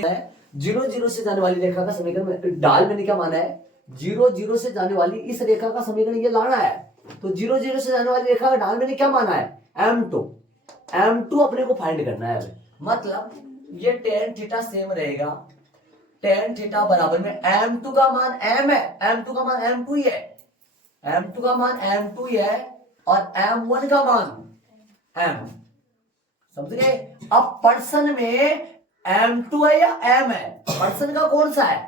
0 से जाने वाली रेखा का समीकरण ढाल मैंने क्या माना है? 0 से जाने वाली इस रेखा का समीकरण ये लाना है। तो 0 से जाने वाली रेखा का ढाल मैंने क्या माना है? m2 अपने को फाइंड करना है। मतलब ये टेन थीटा सेम रहेगा। टेन थीटा बराबर में m2 का मान m है, m2 का मान m2 ही है, m2 का मान m2 ही है और m1 का मान m। समझ गए? अब प्रश्न में M2 है या M है? पर्सन का कौन सा है?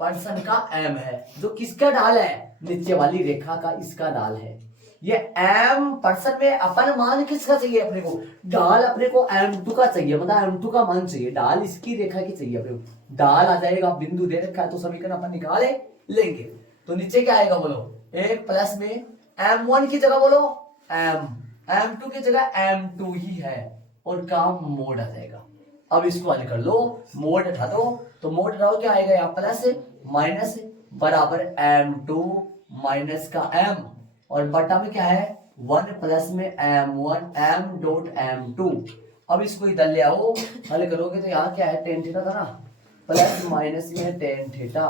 पर्सन का M है। जो किसका ढाल है? नीचे वाली रेखा का इसका ढाल है। ये M पर्सन में अपन मान किसका चाहिए अपने को? ढाल अपने को M2 का चाहिए, मतलब M2 का मान चाहिए, ढाल इसकी रेखा की चाहिए अपने को। ढाल आ जाएगा, बिंदु दे रखा है तो समीकरण अपन निकाले लेंगे। तो नीचे क्या आएगा बोलो? एक प्लस में M1 की जगह बोलो M2 की जगह M2 ही है और काम मोड आ जाएगा। अब इसको हल कर लो, मोड हटा दो, तो मोड हटाओ क्या आएगा? यहाँ प्लस माइनस बराबर M2 माइनस का M और बटा में क्या है? 1 प्लस में M1 M डॉट M2। अब इसको इधर ले आओ, हल करोगे तो यहाँ क्या है? टेन थीटा था ना, प्लस माइनस में है टेन थीटा।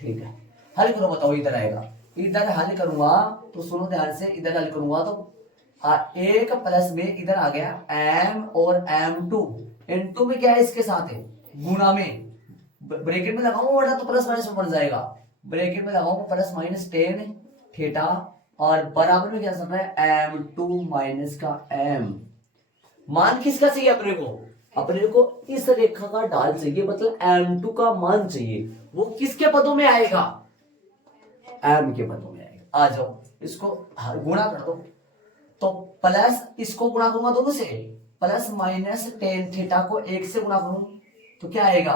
ठीक है, हल करो, बताओ इधर आएगा। इधर हल करूंगा तो सुनो ध्यान से, इधर हल करूंगा तो एक प्लस में इधर आ गया M और M2, N2 में क्या है? इसके साथ है गुणा में, ब्रैकेट में लगाऊंगा बड़ा तो प्लस माइनस में बन जाएगा, ब्रैकेट में लगाऊंगा प्लस माइनस टेन थीटा और बराबर में क्या सब है? M2 माइनस का M। मान किसका चाहिए अपने को? अपने को इस रेखा का ढाल चाहिए, मतलब M2 का मान चाहिए। वो किसके पदों में आएगा? M के पदों में आएगा। आ जाओ, इसको गुणा कर दो, तो प्लस इसको गुणा करूंगा दोनों से, प्लस माइनस टेन थीटा को एक से गुणा करूं तो क्या आएगा?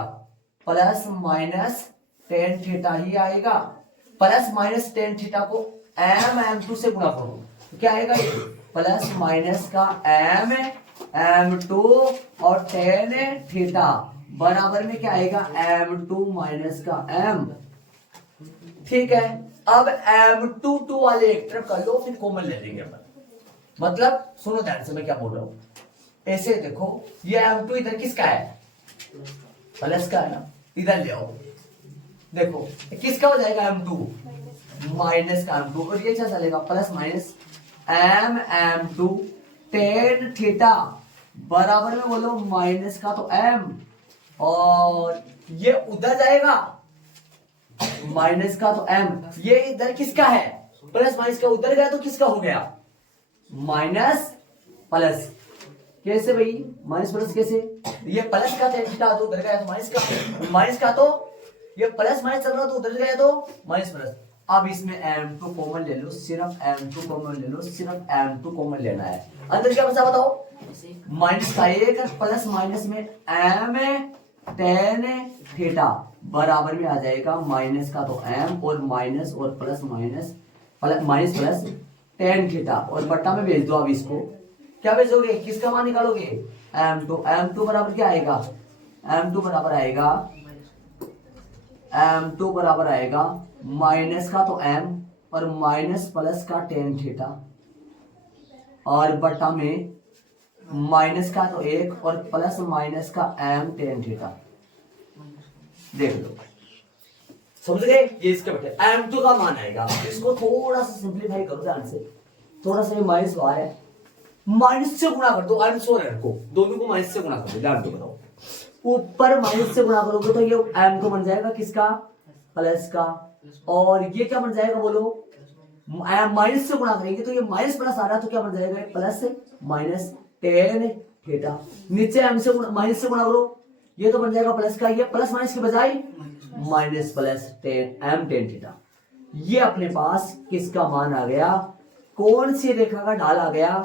प्लस माइनस टेन थीटा ही आएगा। प्लस माइनस टेन थीटा को M2 से गुणा करूं तो क्या आएगा? प्लस माइनस का M2 और टेन थीटा बराबर में क्या आएगा? M2 माइनस का M। ठीक है, अब M2 वाले एक तरफ कर लो, फिर कॉमन ले लेंगे अपन। मतलब सुनो ध्यान से मैं क्या बोल रहा हूं, ऐसे देखो, ये M2 इधर किसका है? प्लस का है ना, इधर ले आओ, देखो किसका हो जाएगा? M2 माइनस का M2, और ये क्या चलेगा? Plus minus M2 tan theta बराबर में बोलो माइनस का तो M, और ये उधर जाएगा माइनस का तो M। ये इधर किसका है? प्लस माइनस का उधर गया तो किसका हो गया? Minus plus. कैसे भाई माइनस प्लस कैसे? ये प्लस का थीटा तो उधर गया तो माइनस का तो ये प्लस माइनस चल रहा तो उधर गया तो माइनस प्लस। अब इसमें M2 कॉमन ले लो, सिर्फ M2 कॉमन ले लो, सिर्फ M2 कॉमन लेना है। अंदर क्या बचा बताओ? माइनस का एक प्लस माइनस में M टेन थीटा बराबर में आ जाएगा माइनस का तो M और माइनस और plus minus minus plus ten theta और बट्टा में भेज दो। अब इसको क्या भेजोगे? किसका मान निकालोगे? M2 बराबर क्या आएगा? M2 बराबर आएगा माइनस का तो M और माइनस प्लस का टेन थीटा और बट्टा में माइनस का तो एक और प्लस माइनस का M टेन थीटा। देख लो, समझ गए? ये इसके बटे M2 का मान आएगा। इसको थोड़ा सा सिंपलीफाई करो ध्यान से, थोड़ा सा माइनस बाहर है, माइनस से गुणा कर दो M को, दोनों को माइनस से गुणा कर दो। ध्यान तो बताओ, ऊपर माइनस से गुणा करोगे तो ये M2 बन जाएगा किसका? प्लस का, और ये क्या बन जाएगा बोलो? माइनस से गुणा करेंगे तो ये माइनस प्लस आ रहा है तो क्या बन जाएगा? Plus minus tan theta. नीचे M से माइनस से गुणा करो, ये तो बन जाएगा प्लस का, ये प्लस माइनस के बजाय minus plus M tan theta. ये अपने पास किसका मान आ गया? कौन सी रेखा का ढाल आ गया?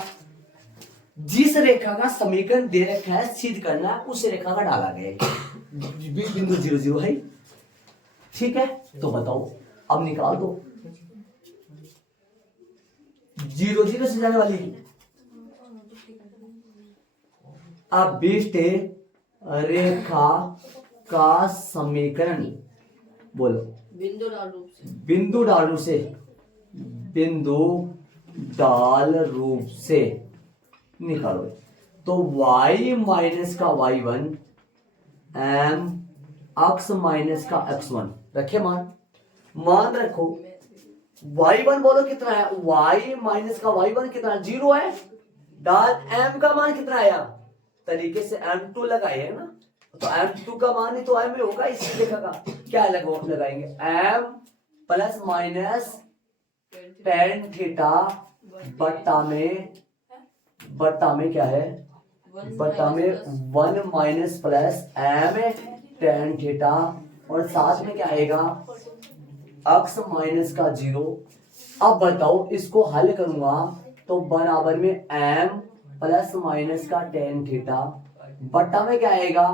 जिस रेखा का समीकरण दे रखा है सिद्ध करना है, उस रेखा का ढाल आ गया, बिंदु 0 0 है। ठीक है, तो बताओ अब निकाल दो 0 0 से जाने वाली अभिष्ट रेखा का समीकरण बोलो। बिंदु डाल रूप से, बिंदु डाल रूप से निकालो। तो y माइनस का y1 m x माइनस का x1 रखे मान रखो। y1 बोलो कितना है? y माइनस का y1 कितना है? 0 है। डाल m का मान कितना आया? तरीके से M2 लगाए है ना, तो M2 का मान ही तो M में होगा। इसी रेखा का क्या लगाएंगे? M plus minus tan theta बट्टा में क्या है? बटा में 1 minus plus M tan theta और साथ में क्या आएगा x माइनस का 0। अब बताओ इसको हल करूंगा तो बराबर में m प्लस माइनस का टेन थीटा बटा में क्या आएगा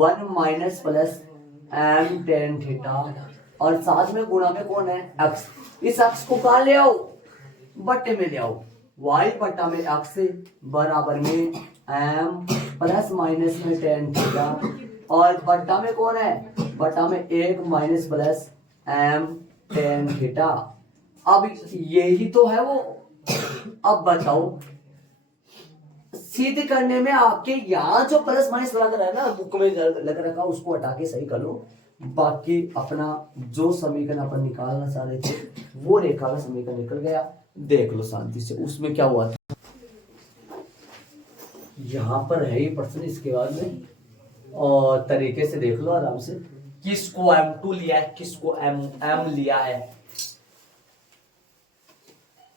1 minus plus m ten theta और साथ में गुणा में कौन है x। इस x को कहा ले आओ बट्टे में ले आओ y बटा में x बराबर में m प्लस माइनस में टेन थीटा और बट्टा में कौन है बट्टा में 1 minus plus m tan theta. अब यही तो है वो। अब बताओ सिद्ध करने में आपके यहाँ जो प्लस माइनस लग रहा है ना बुक में लग रखा उसको हटा के सही कर लो। बाकी अपना जो समीकरण अपन निकालना चाह रहे थे वो रेखा का समीकरण निकल गया। देख लो शांति से उसमें क्या हुआ था। यहाँ पर है ही प्रश्न इसके बाद में और तरीके से देख लो आराम से किसको M2 लिया है किसको M लिया है।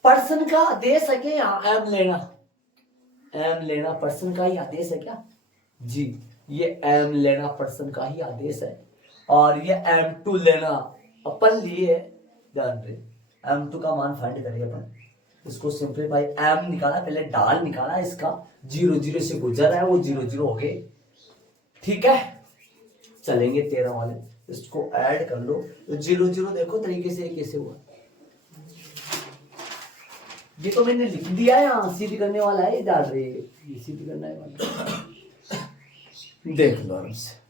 पर्सन का आदेश है क्या यहाँ M लेना पर्सन का ही आदेश है क्या जी। ये M लेना पर्सन का ही आदेश है और ये M2 लेना अपन लिए ध्यान रहे। M2 का मान फाइंड करें अपन इसको सिंपलीफाई M निकाला पहले डाल निकाला इसका 0 0 से गुजर रहा है वो 0 0 हो गए। ठीक है चलेंगे 13 वाले इसको ऐड कर लो तो 0 0 देखो तरीके से कैसे हुआ। ये तो मैंने लिख दिया है यहाँ सिद्ध करने वाला है डाल रही है ये सिद्ध करने वाला देख लो आराम से।